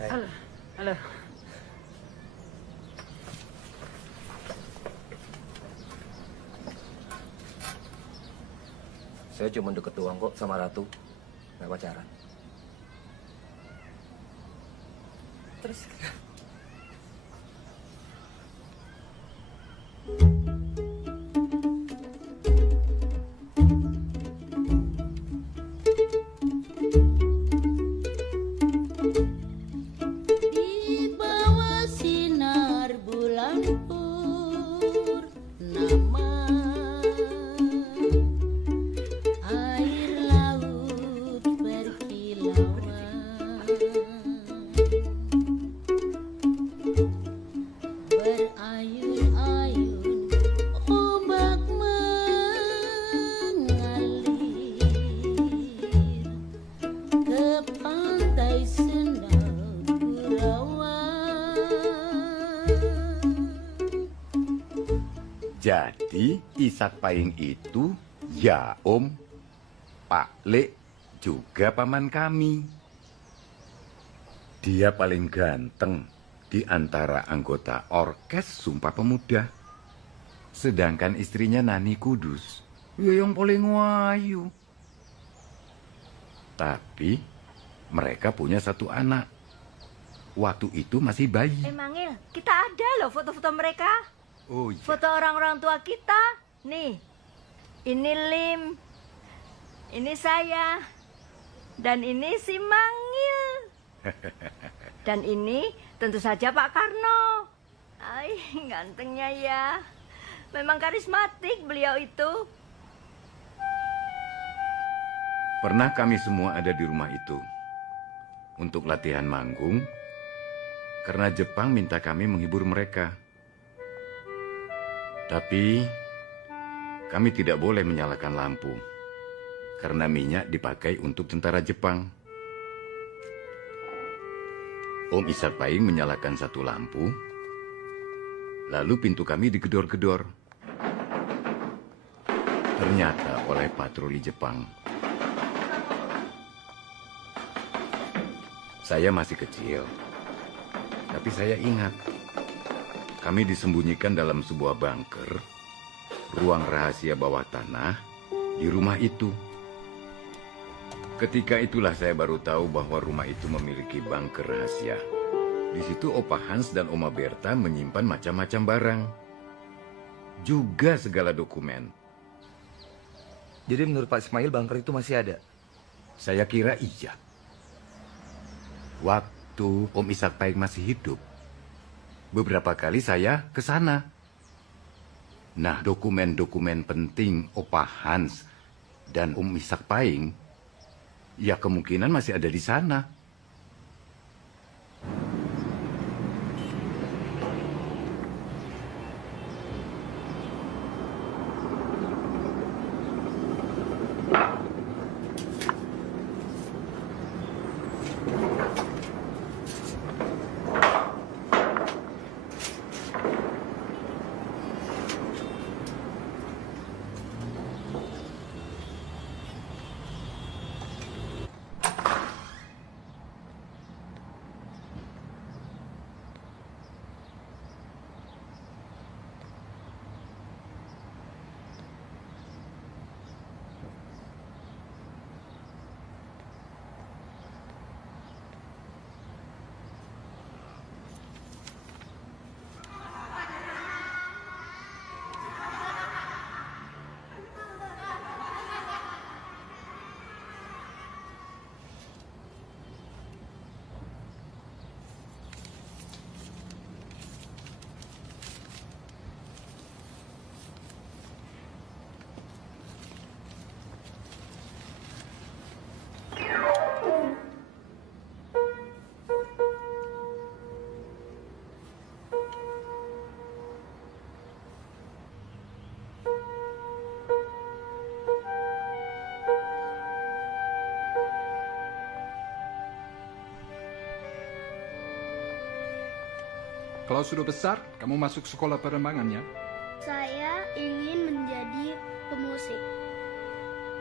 Halo. Saya cuma deket doang kok sama Ratu. Nggak pacaran. Terus Di bawah sinar bulan purnama, air laut berkilauan, berayun-ayun ombak mengalir ke pantai Sendau Jadi Ishak Paying itu ya Om, Pak Lek juga paman kami. Dia paling ganteng di antara anggota orkes Sumpah Pemuda. Sedangkan istrinya Nani Kudus, ya yang paling wayu. Tapi mereka punya satu anak. waktu itu masih bayi. Mangil, kita ada loh foto-foto mereka. Oh iya. Foto orang-orang tua kita. Nih, ini Lim, ini saya, dan ini si Mangil. Dan ini tentu saja Pak Karno. Ay, gantengnya ya. Memang karismatik beliau itu. Pernah kami semua ada di rumah itu untuk latihan manggung karena Jepang minta kami menghibur mereka. Tapi kami tidak boleh menyalakan lampu karena minyak dipakai untuk tentara Jepang. Om Ishak Paing menyalakan satu lampu, lalu pintu kami digedor-gedor. Ternyata oleh patroli Jepang. Saya masih kecil, tapi saya ingat kami disembunyikan dalam sebuah bunker, ruang rahasia bawah tanah di rumah itu. Ketika itulah saya baru tahu bahwa rumah itu memiliki bunker rahasia. Di situ Opa Hans dan Oma Berta menyimpan macam-macam barang, juga segala dokumen. Jadi menurut Pak Ismail bunker itu masih ada? Saya kira iya. Waktu Om Ishak Paing masih hidup, beberapa kali saya ke sana. Nah, dokumen-dokumen penting Opa Hans dan Om Ishak Paing, ya kemungkinan masih ada di sana. Kalau sudah besar, kamu masuk sekolah penerbangan ya? Saya ingin menjadi pemusik.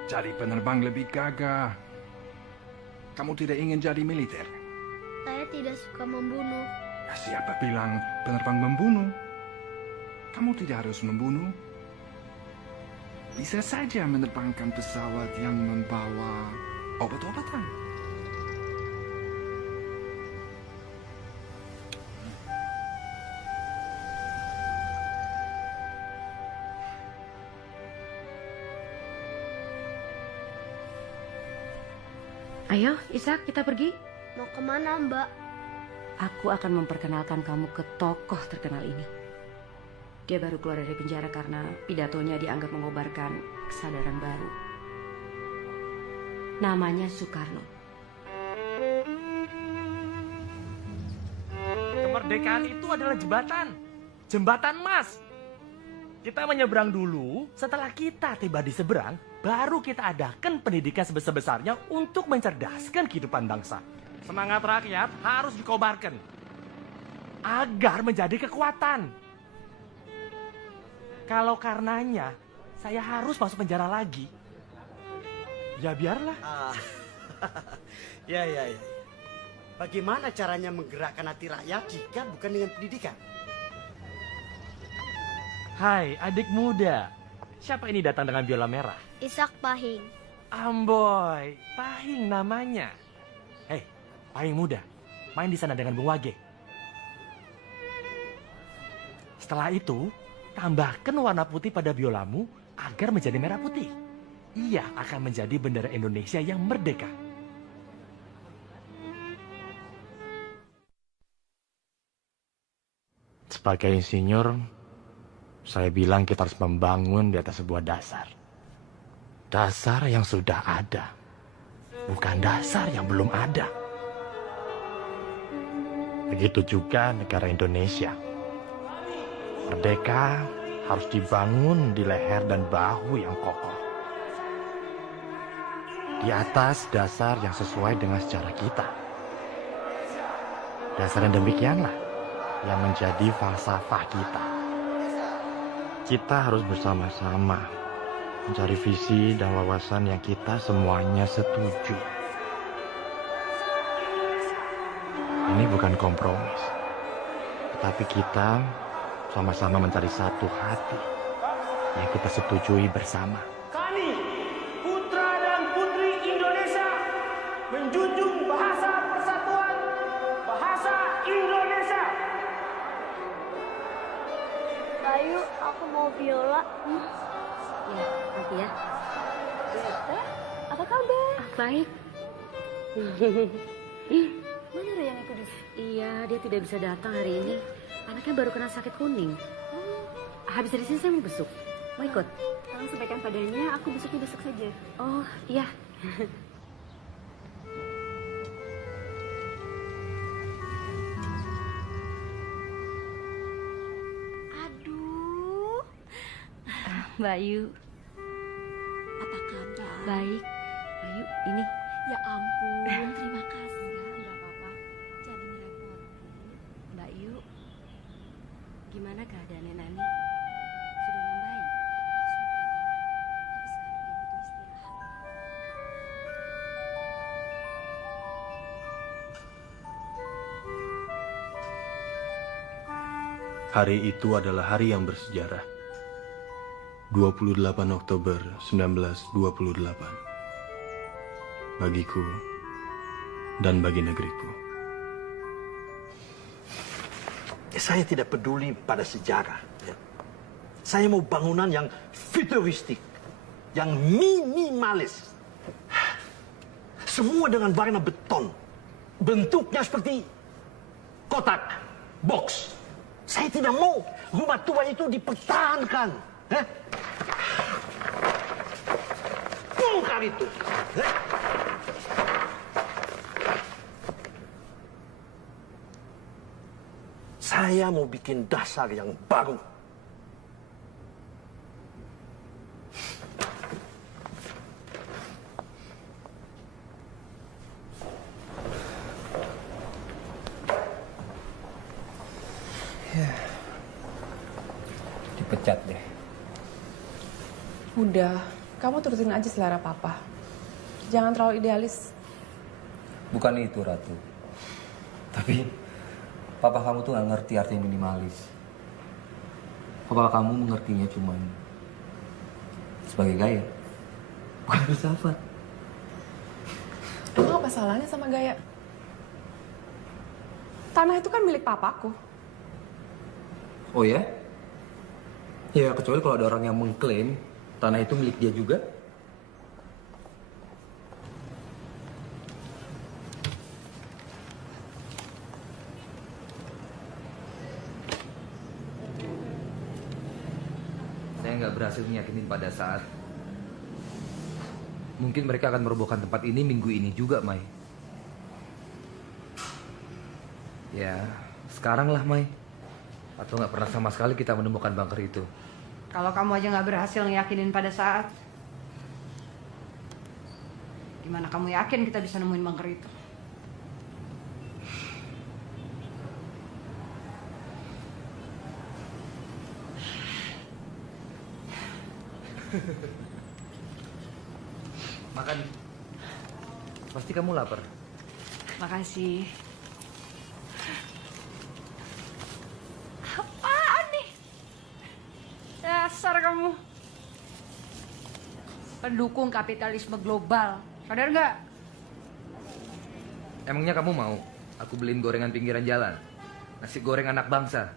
Jadi penerbang lebih gagah. Kamu tidak ingin jadi militer? Saya tidak suka membunuh. Siapa bilang penerbang membunuh? Kamu tidak harus membunuh. Bisa saja menerbangkan pesawat yang membawa obat-obatan. Ayo, Ishak, kita pergi. Mau kemana, Mbak? Aku akan memperkenalkan kamu ke tokoh terkenal ini. Dia baru keluar dari penjara karena pidatonya dianggap mengobarkan kesadaran baru. Namanya Soekarno. Kemerdekaan itu adalah jembatan. Jembatan emas. Kita menyeberang dulu, setelah kita tiba di seberang, baru kita adakan pendidikan sebesar-besarnya untuk mencerdaskan kehidupan bangsa. Semangat rakyat harus dikobarkan agar menjadi kekuatan. Kalau karenanya saya harus masuk penjara lagi, ya biarlah. Ya. Bagaimana caranya menggerakkan hati rakyat jika bukan dengan pendidikan? Hai adik muda, siapa ini datang dengan biola merah? Ishak Paing. Amboy, Paing namanya. Hei, Paing muda, main di sana dengan Bung Wage. Setelah itu, tambahkan warna putih pada biolamu agar menjadi merah putih. Ia akan menjadi bendera Indonesia yang merdeka. Sebagai insinyur, saya bilang kita harus membangun di atas sebuah dasar. Dasar yang sudah ada, bukan dasar yang belum ada. Begitu juga negara Indonesia. Merdeka harus dibangun di leher dan bahu yang kokoh. Di atas dasar yang sesuai dengan sejarah kita. Dasar yang demikianlah yang menjadi falsafah kita. Kita harus bersama-sama mencari visi dan wawasan yang kita semuanya setuju. Ini bukan kompromis, tetapi kita sama-sama mencari satu hati yang kita setujui bersama. Kami, putra dan putri Indonesia, menjunjung bahasa persatuan, bahasa Indonesia. Bayu, aku mau biola. Ya, nanti ya. Apa kabar? Baik. Mana Rayyan Kudus? Iya, dia tidak bisa datang hari ini. Anaknya baru kena sakit kuning. Habis dari sini saya mau besuk. Mau ikut? Tolong sampaikan padanya, aku besuknya besok saja. Oh, iya. Aduh. Bayu. Apa kabar? Baik. Bayu, ini. Ya ampun, terima kasih. Enggak apa-apa. Jangan ngerepotin. Bayu. Gimana keadaan Nani? Sudah membaik? Hari itu adalah hari yang bersejarah. 28 Oktober 1928. Bagiku dan bagi negeriku. Saya tidak peduli pada sejarah. Ya. Saya mau bangunan yang futuristik, yang minimalis. Semua dengan warna beton. Bentuknya seperti kotak, box. Saya tidak mau rumah tua itu dipertahankan. Bongkar itu. Saya mau bikin dasar yang baru. Dipecat deh. Udah, kamu turutin aja selera papa. Jangan terlalu idealis. Bukan itu, Ratu. Tapi papa kamu tuh gak ngerti arti minimalis. Papa kamu mengertinya cuma sebagai gaya, bukan filsafat. Emang apa salahnya sama gaya? Tanah itu kan milik papaku. Oh ya? Ya, kecuali kalau ada orang yang mengklaim tanah itu milik dia juga. Saya nggak berhasil meyakinkan pada saat mungkin mereka akan merobohkan tempat ini minggu ini juga, Mai. Ya, sekarang lah, Mai. Atau nggak pernah sama sekali kita menemukan bunker itu. Kalau kamu aja nggak berhasil ngeyakinin pada saat, gimana kamu yakin kita bisa nemuin bunker itu? Makan. Pasti kamu lapar. Makasih. Dasar kamu pendukung kapitalisme global, sadar nggak? Emangnya kamu mau Aku beliin gorengan pinggiran jalan. Nasi goreng anak bangsa.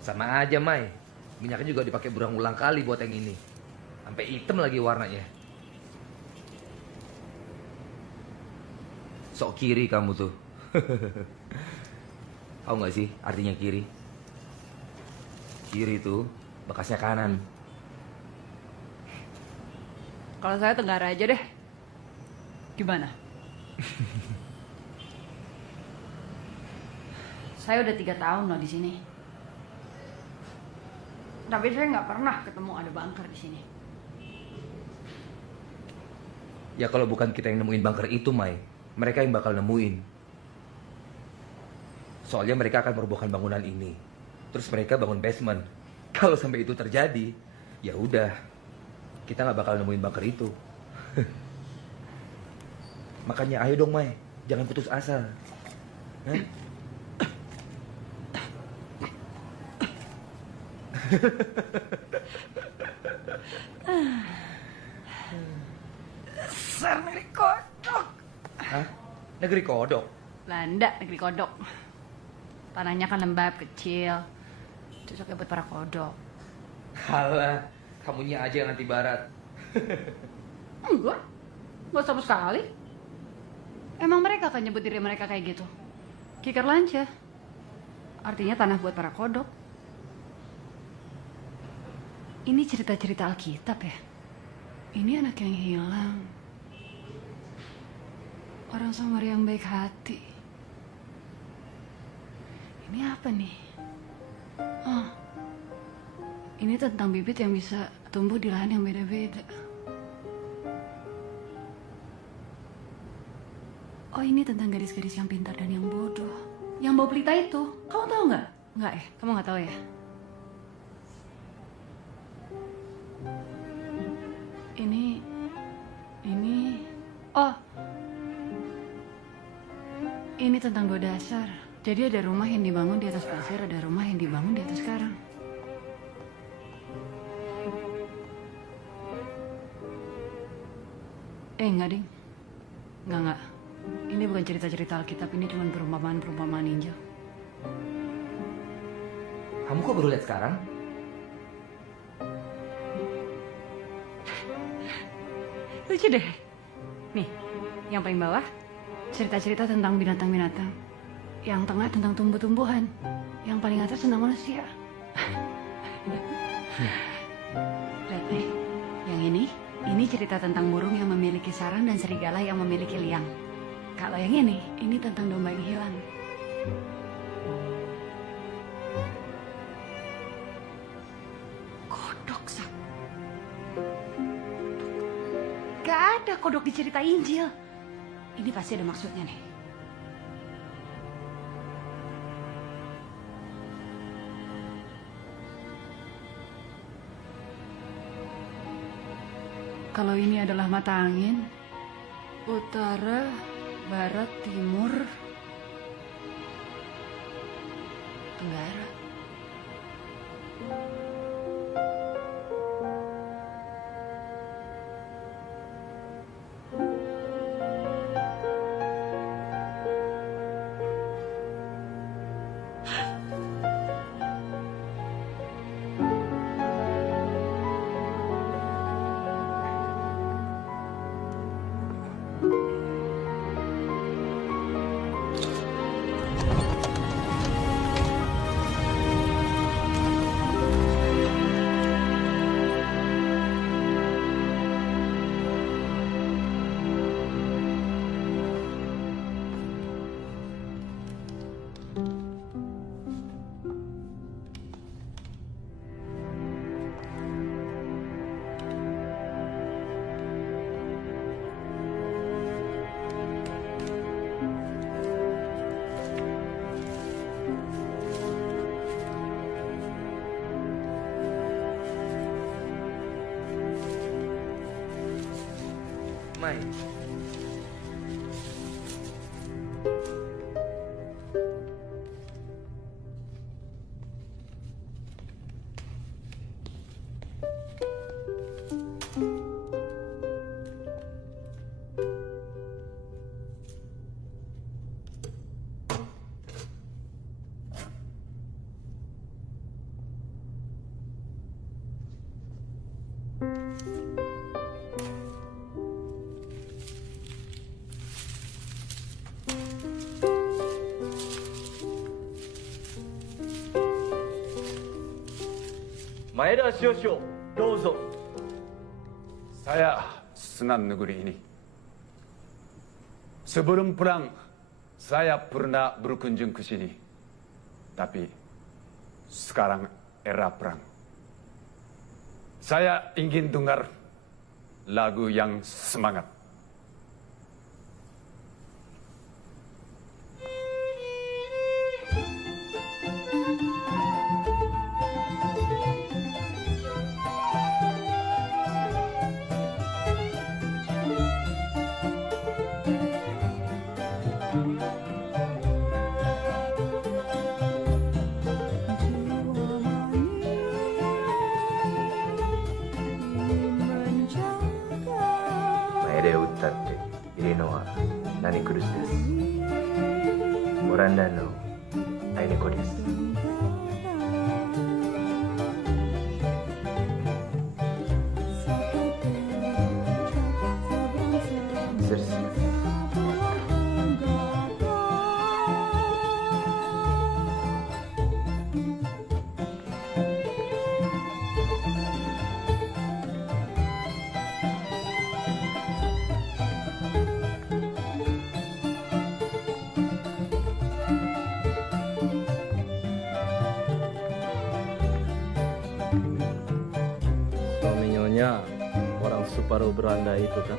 Sama aja, Mai. Minyaknya juga dipakai berulang kali buat yang ini. Sampai hitam lagi warnanya. Sok kiri kamu tuh. Tahu nggak sih artinya kiri? Kiri tuh bekasnya kanan. Kalau saya Tenggara aja deh. Gimana? Saya udah 3 tahun loh di sini. Tapi saya nggak pernah ketemu ada bunker di sini. Ya kalau bukan kita yang nemuin bunker itu, Mai, mereka yang bakal nemuin. Soalnya mereka akan merobohkan bangunan ini. Terus mereka bangun basement. Kalau sampai itu terjadi, ya udah, kita nggak bakal nemuin bunker itu. Makanya ayo dong, Mai, jangan putus asa. Hah? Dasar negeri kodok. Hah? Negeri kodok? Belanda, negeri kodok. Tanahnya kan lembab, kecil. Cocoknya buat para kodok. Halah, kamunya aja yang anti barat. Enggak sama sekali. Emang mereka kan nyebut diri mereka kayak gitu. Kikar lanca. Artinya tanah buat para kodok. Ini cerita-cerita Alkitab ya? Ini anak yang hilang. Orang Samaria yang baik hati. Ini apa nih? Oh, ini tentang bibit yang bisa tumbuh di lahan yang beda-beda. Oh, ini tentang gadis-gadis yang pintar dan yang bodoh. Yang bawa pelita itu, kamu tahu nggak? Nggak ya? Kamu nggak tahu ya? Oh, ini tentang 2 dasar. Jadi ada rumah yang dibangun di atas pasir, ada rumah yang dibangun di atas karang. Enggak, Ding. Enggak. Ini bukan cerita-cerita Alkitab, ini cuma perumpamaan-perumpamaan ninja. Kamu kok baru lihat sekarang? Lucu deh. Nih, yang paling bawah cerita-cerita tentang binatang-binatang. Yang tengah tentang tumbuh-tumbuhan. Yang paling atas tentang manusia. Lihat nih, yang ini cerita tentang burung yang memiliki sarang dan serigala yang memiliki liang. Kalau yang ini tentang domba yang hilang. Kodok, Sak. Gak ada kodok di cerita Injil. Ini pasti ada maksudnya nih. Kalau ini adalah mata angin, utara, barat, timur, tenggara. Mai. Maeda Shosho, dozo. Saya senang negeri ini. Sebelum perang, saya pernah berkunjung ke sini. Tapi sekarang era perang. Saya ingin dengar lagu yang semangat. Nani Kudus desu. Muranda no Aineko desu. Orang separuh beranda itu kan?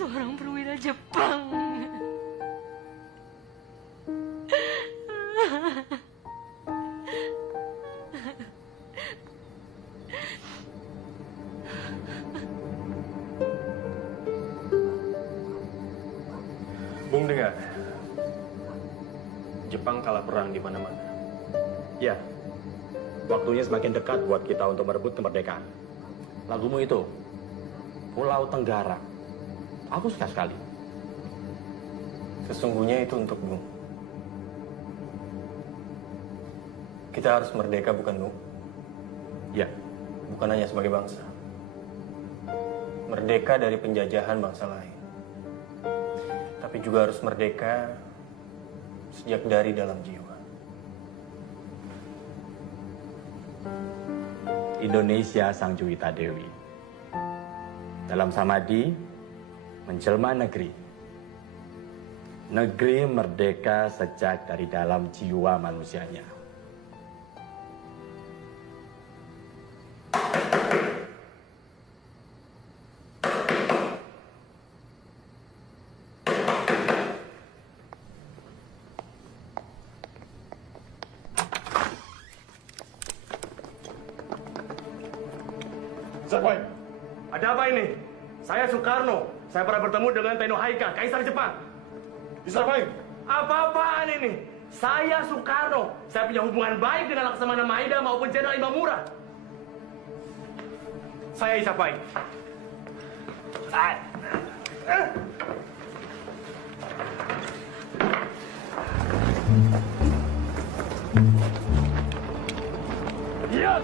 Seorang perwira Jepang. Bung dengar, Jepang kalah perang di mana-mana. Ya, waktunya semakin dekat buat kita untuk merebut kemerdekaan. Lagumu itu, Pulau Tenggara. Aku suka sekali. Sesungguhnya itu untukmu. Kita harus merdeka, bukan, Bung? Ya, bukan hanya sebagai bangsa. Merdeka dari penjajahan bangsa lain. Tapi juga harus merdeka sejak dari dalam jiwa. Indonesia Sang Juwita Dewi. Dalam samadhi, menjelma negeri. Negeri merdeka sejak dari dalam jiwa manusianya. Siapa? Ada apa ini? Saya Soekarno. Saya pernah bertemu dengan Tenno Haika, Kaisar Jepang. Siapa? Apa-apaan ini? Saya Soekarno. Saya punya hubungan baik dengan Laksamana Maeda maupun Jenderal Imamura. Saya Isapai. Yes!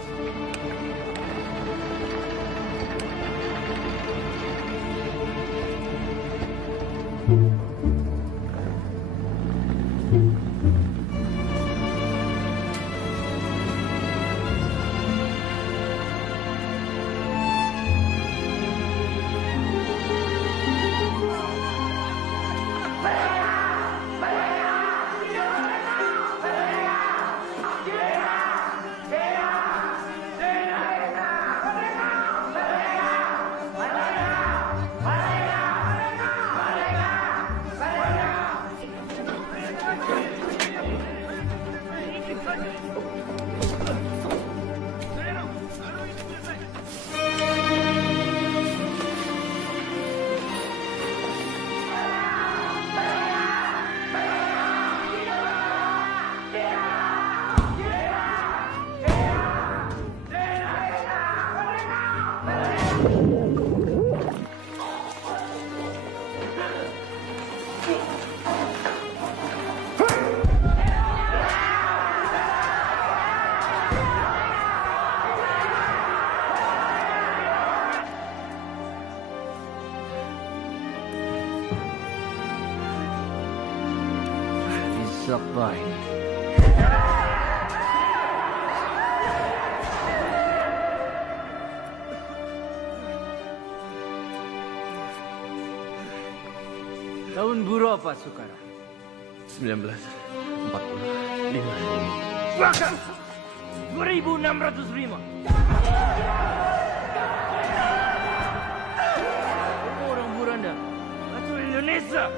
Misak Pahing. Tahun berapa sekarang? 1945. Bahkan 2605. Orang Buranda atau Indonesia?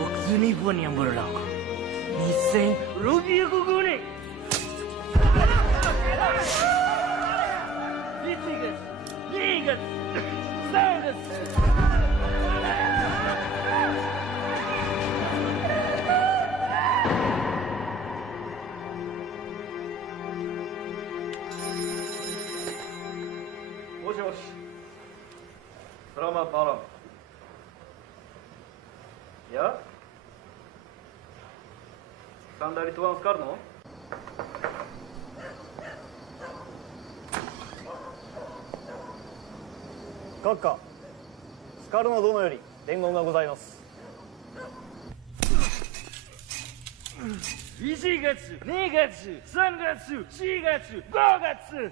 Waktu ini pun yang berlaku. Niseng rupiah kuguni. Ditigas, digas, sangat. Selamat malam. Ya? Pesan dari Tuan Soekarno? Kakak, Soekarno殿より伝言がございます。1月、2月、3月、4月、5月。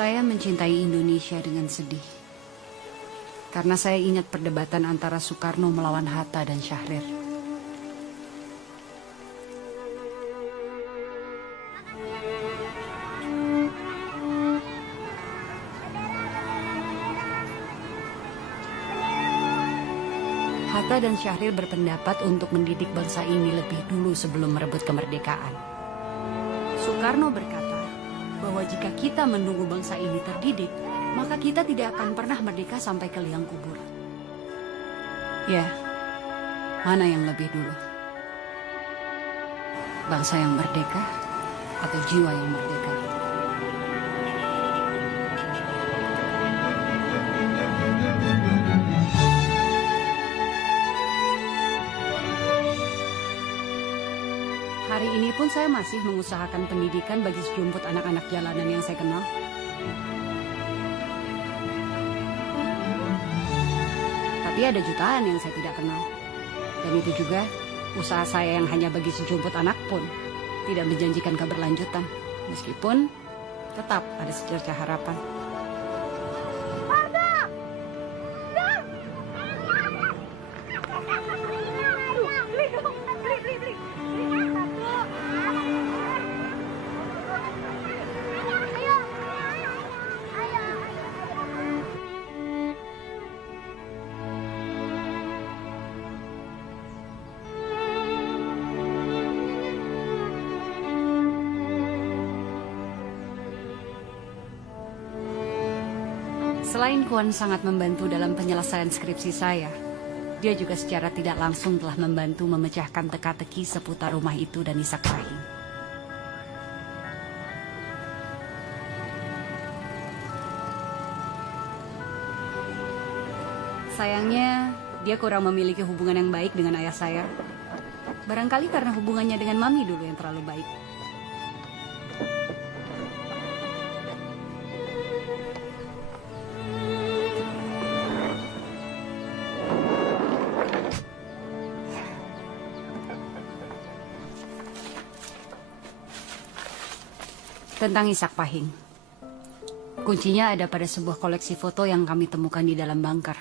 Saya mencintai Indonesia dengan sedih. Karena saya ingat perdebatan antara Soekarno melawan Hatta dan Syahrir. Hatta dan Syahrir berpendapat untuk mendidik bangsa ini lebih dulu sebelum merebut kemerdekaan. Soekarno berkata bahwa jika kita menunggu bangsa ini terdidik, maka kita tidak akan pernah merdeka sampai ke liang kubur. Ya, mana yang lebih dulu? Bangsa yang merdeka atau jiwa yang merdeka? saya masih mengusahakan pendidikan bagi sejumput anak-anak jalanan yang saya kenal. Tapi ada jutaan yang saya tidak kenal. Dan itu juga usaha saya yang hanya bagi sejumput anak pun tidak menjanjikan keberlanjutan. Meskipun tetap ada secercah harapan. Selain Kuan sangat membantu dalam penyelesaian skripsi saya, dia juga secara tidak langsung telah membantu memecahkan teka-teki seputar rumah itu dan Ishak Pahing. Sayangnya, dia kurang memiliki hubungan yang baik dengan ayah saya. Barangkali karena hubungannya dengan Mami dulu yang terlalu baik. Tentang Ishak Pahing. Kuncinya ada pada sebuah koleksi foto yang kami temukan di dalam bunker.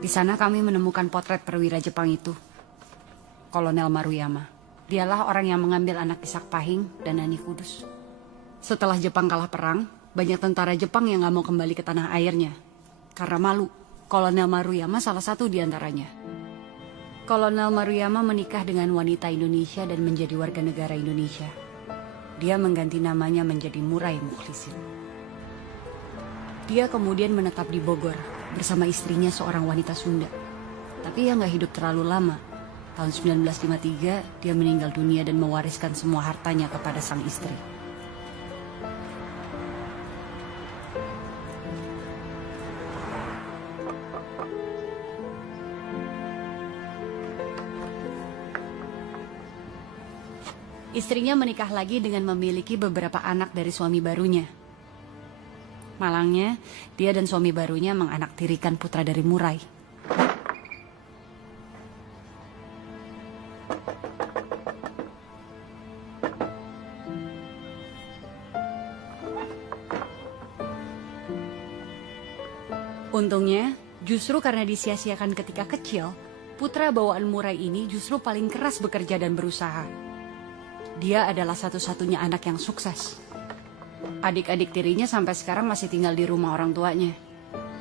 Di sana kami menemukan potret perwira Jepang itu, Kolonel Maruyama. Dialah orang yang mengambil anak Ishak Pahing dan Nani Kudus. Setelah Jepang kalah perang, banyak tentara Jepang yang gak mau kembali ke tanah airnya. Karena malu, Kolonel Maruyama salah satu di antaranya. Kolonel Maruyama menikah dengan wanita Indonesia dan menjadi warga negara Indonesia. Dia mengganti namanya menjadi Murai Mukhlisin. Dia kemudian menetap di Bogor bersama istrinya seorang wanita Sunda. Tapi ia nggak hidup terlalu lama. Tahun 1953 dia meninggal dunia dan mewariskan semua hartanya kepada sang istri. Istrinya menikah lagi dengan memiliki beberapa anak dari suami barunya. Malangnya, dia dan suami barunya menganaktirikan putra dari Murai. Untungnya, justru karena disia-siakan ketika kecil, putra bawaan Murai ini justru paling keras bekerja dan berusaha. Dia adalah satu-satunya anak yang sukses. Adik-adik tirinya sampai sekarang masih tinggal di rumah orang tuanya.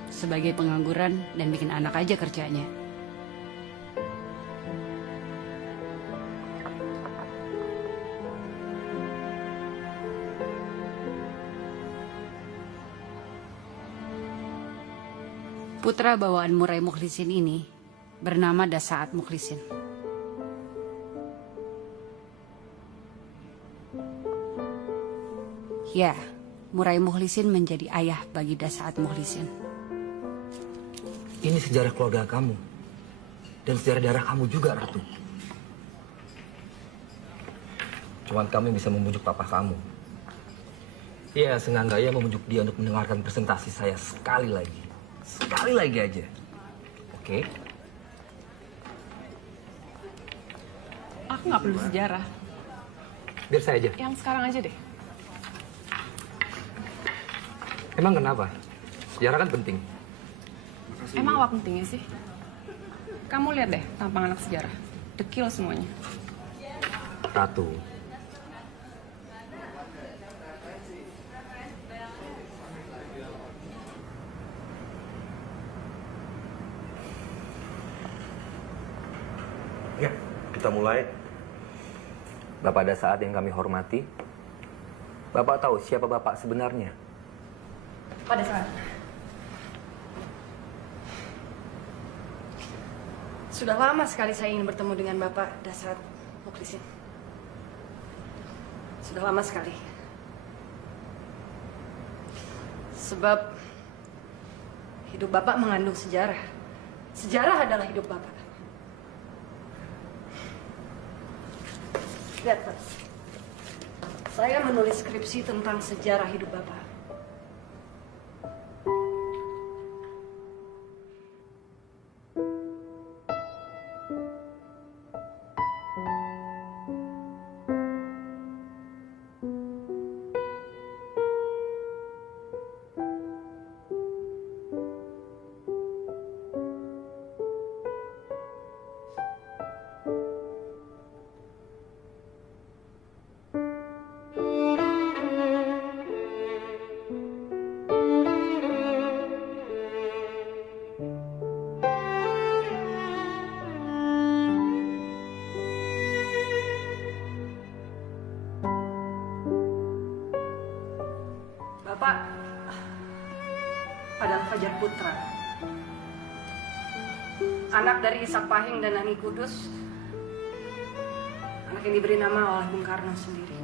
Sebagai pengangguran dan bikin anak aja kerjanya. Putra bawaan Murai Mukhlisin ini bernama Dasaat Mukhlisin. Ya, Murai Mukhlisin menjadi ayah bagi Dasaat Mukhlisin. Ini sejarah keluarga kamu. Dan sejarah darah kamu juga, Ratu. Cuman kami bisa membujuk papa kamu. Ya, sengaja membujuk dia untuk mendengarkan presentasi saya sekali lagi. Sekali lagi aja. Oke? Aku nggak perlu sejarah. Biar saya aja. Yang sekarang aja deh. Emang kenapa? Sejarah kan penting. Emang apa pentingnya sih? Kamu lihat deh tampang anak sejarah. Dekil semuanya. Ratu. Ya, kita mulai. Bapak Dasaat yang kami hormati. Bapak tahu siapa Bapak sebenarnya? Pada saat sudah lama sekali saya ingin bertemu dengan Bapak Dasaat Mukhlisin. Sudah lama sekali. Sebab hidup Bapak mengandung sejarah. Sejarah adalah hidup Bapak. Lihat, Pak. Saya menulis skripsi tentang sejarah hidup Bapak. Bapak adalah Fajar Putra, anak dari Ishak Pahing dan Nani Kudus, anak yang diberi nama oleh Bung Karno sendiri.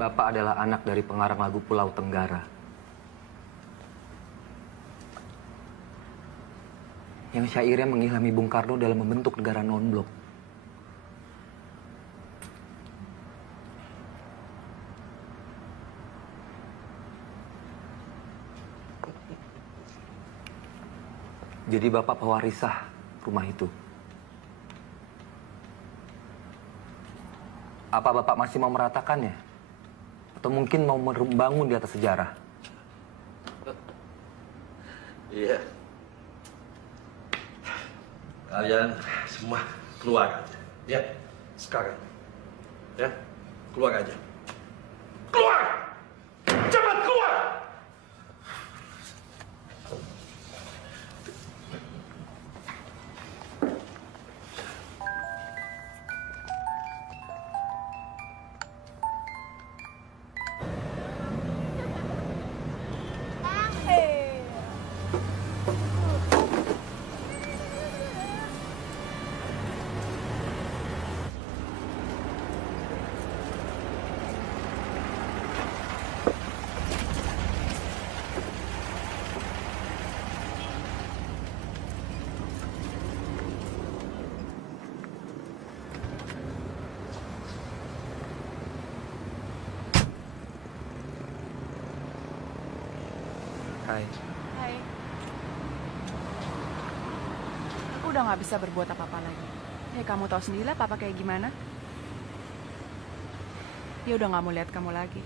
Bapak adalah anak dari pengarang lagu Pulau Tenggara. Yang syairnya mengilhami Bung Karno dalam membentuk negara non-blok. Jadi Bapak pewarisah rumah itu. Apa Bapak masih mau meratakannya? Atau mungkin mau membangun di atas sejarah? Iya. Kalian semua keluar aja. Ya, sekarang. Ya, keluar aja. Keluar! Cepat keluar! Hai. Hai. Aku udah gak bisa berbuat apa-apa lagi. Ya kamu tahu sendirilah papa kayak gimana. Dia udah gak mau lihat kamu lagi.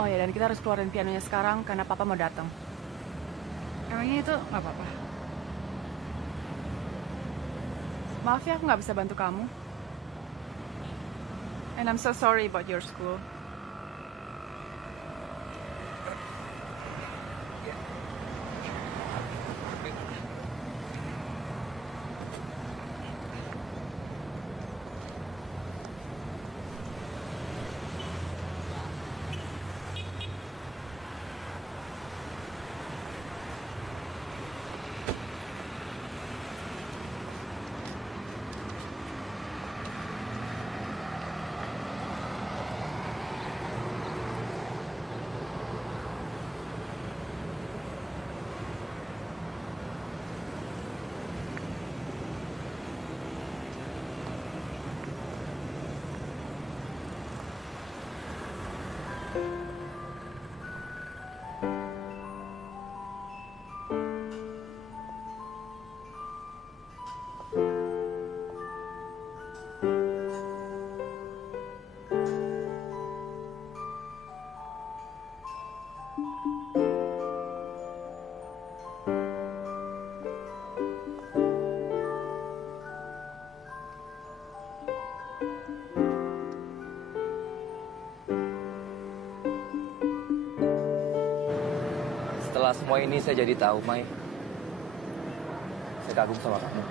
Oh ya, dan kita harus keluarin pianonya sekarang karena papa mau datang. Emangnya itu nggak apa-apa? Maaf ya, aku nggak bisa bantu kamu. And I'm so sorry about your school. Setelah semua ini saya jadi tahu, Mai. Saya kagum sama kamu.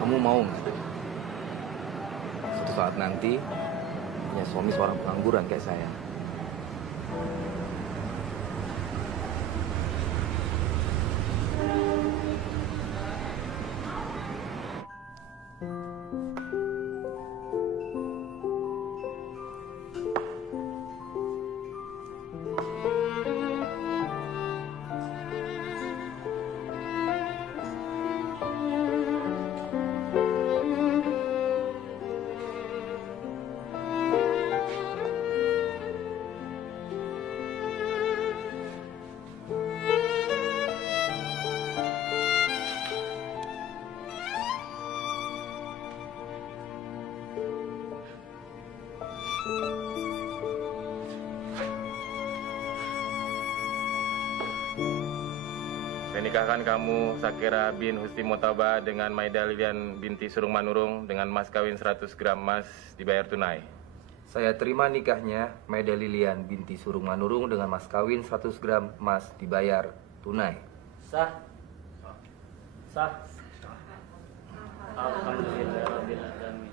Kamu mau nggak? Suatu saat nanti punya suami seorang pengangguran kayak saya. menikahkan kamu Sakira bin Husni Motaba dengan Maida Lilian binti Surung Manurung dengan mas kawin 100 gram emas dibayar tunai. Saya terima nikahnya Maida Lilian binti Surung Manurung dengan mas kawin 100 gram emas dibayar tunai. Sah. Sah. Alhamdulillah rabbil alamin.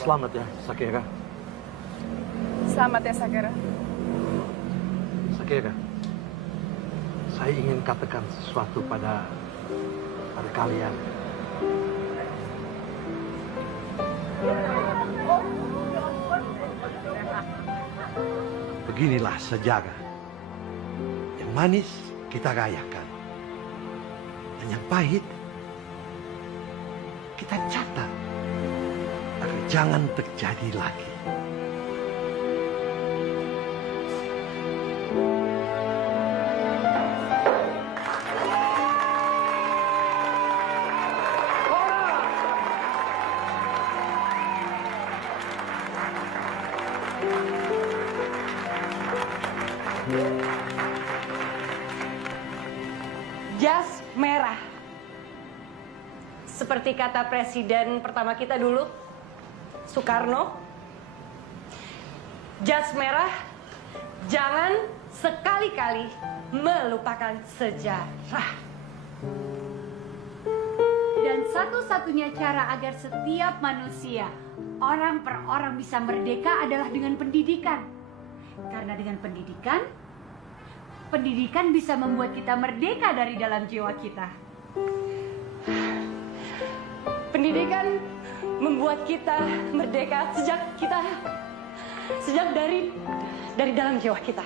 Selamat ya, Sakira. Selamat ya, Sakira. Sakira, saya ingin katakan sesuatu pada kalian. Beginilah sejarah. Yang manis kita rayakan. Dan yang pahit kita catat. Agar jangan terjadi lagi. Jas merah. Seperti kata presiden pertama kita dulu, Soekarno, jas merah jangan sekali-kali melupakan sejarah. Dan satu-satunya cara agar setiap manusia, orang per orang bisa merdeka adalah dengan pendidikan. Karena dengan pendidikan, pendidikan bisa membuat kita merdeka dari dalam jiwa kita. Pendidikan membuat kita merdeka sejak dari dalam jiwa kita.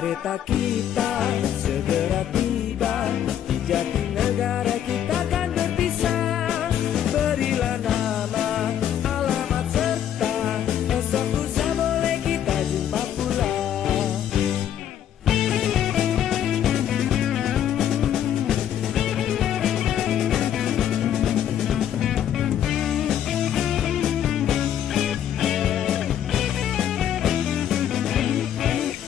Kereta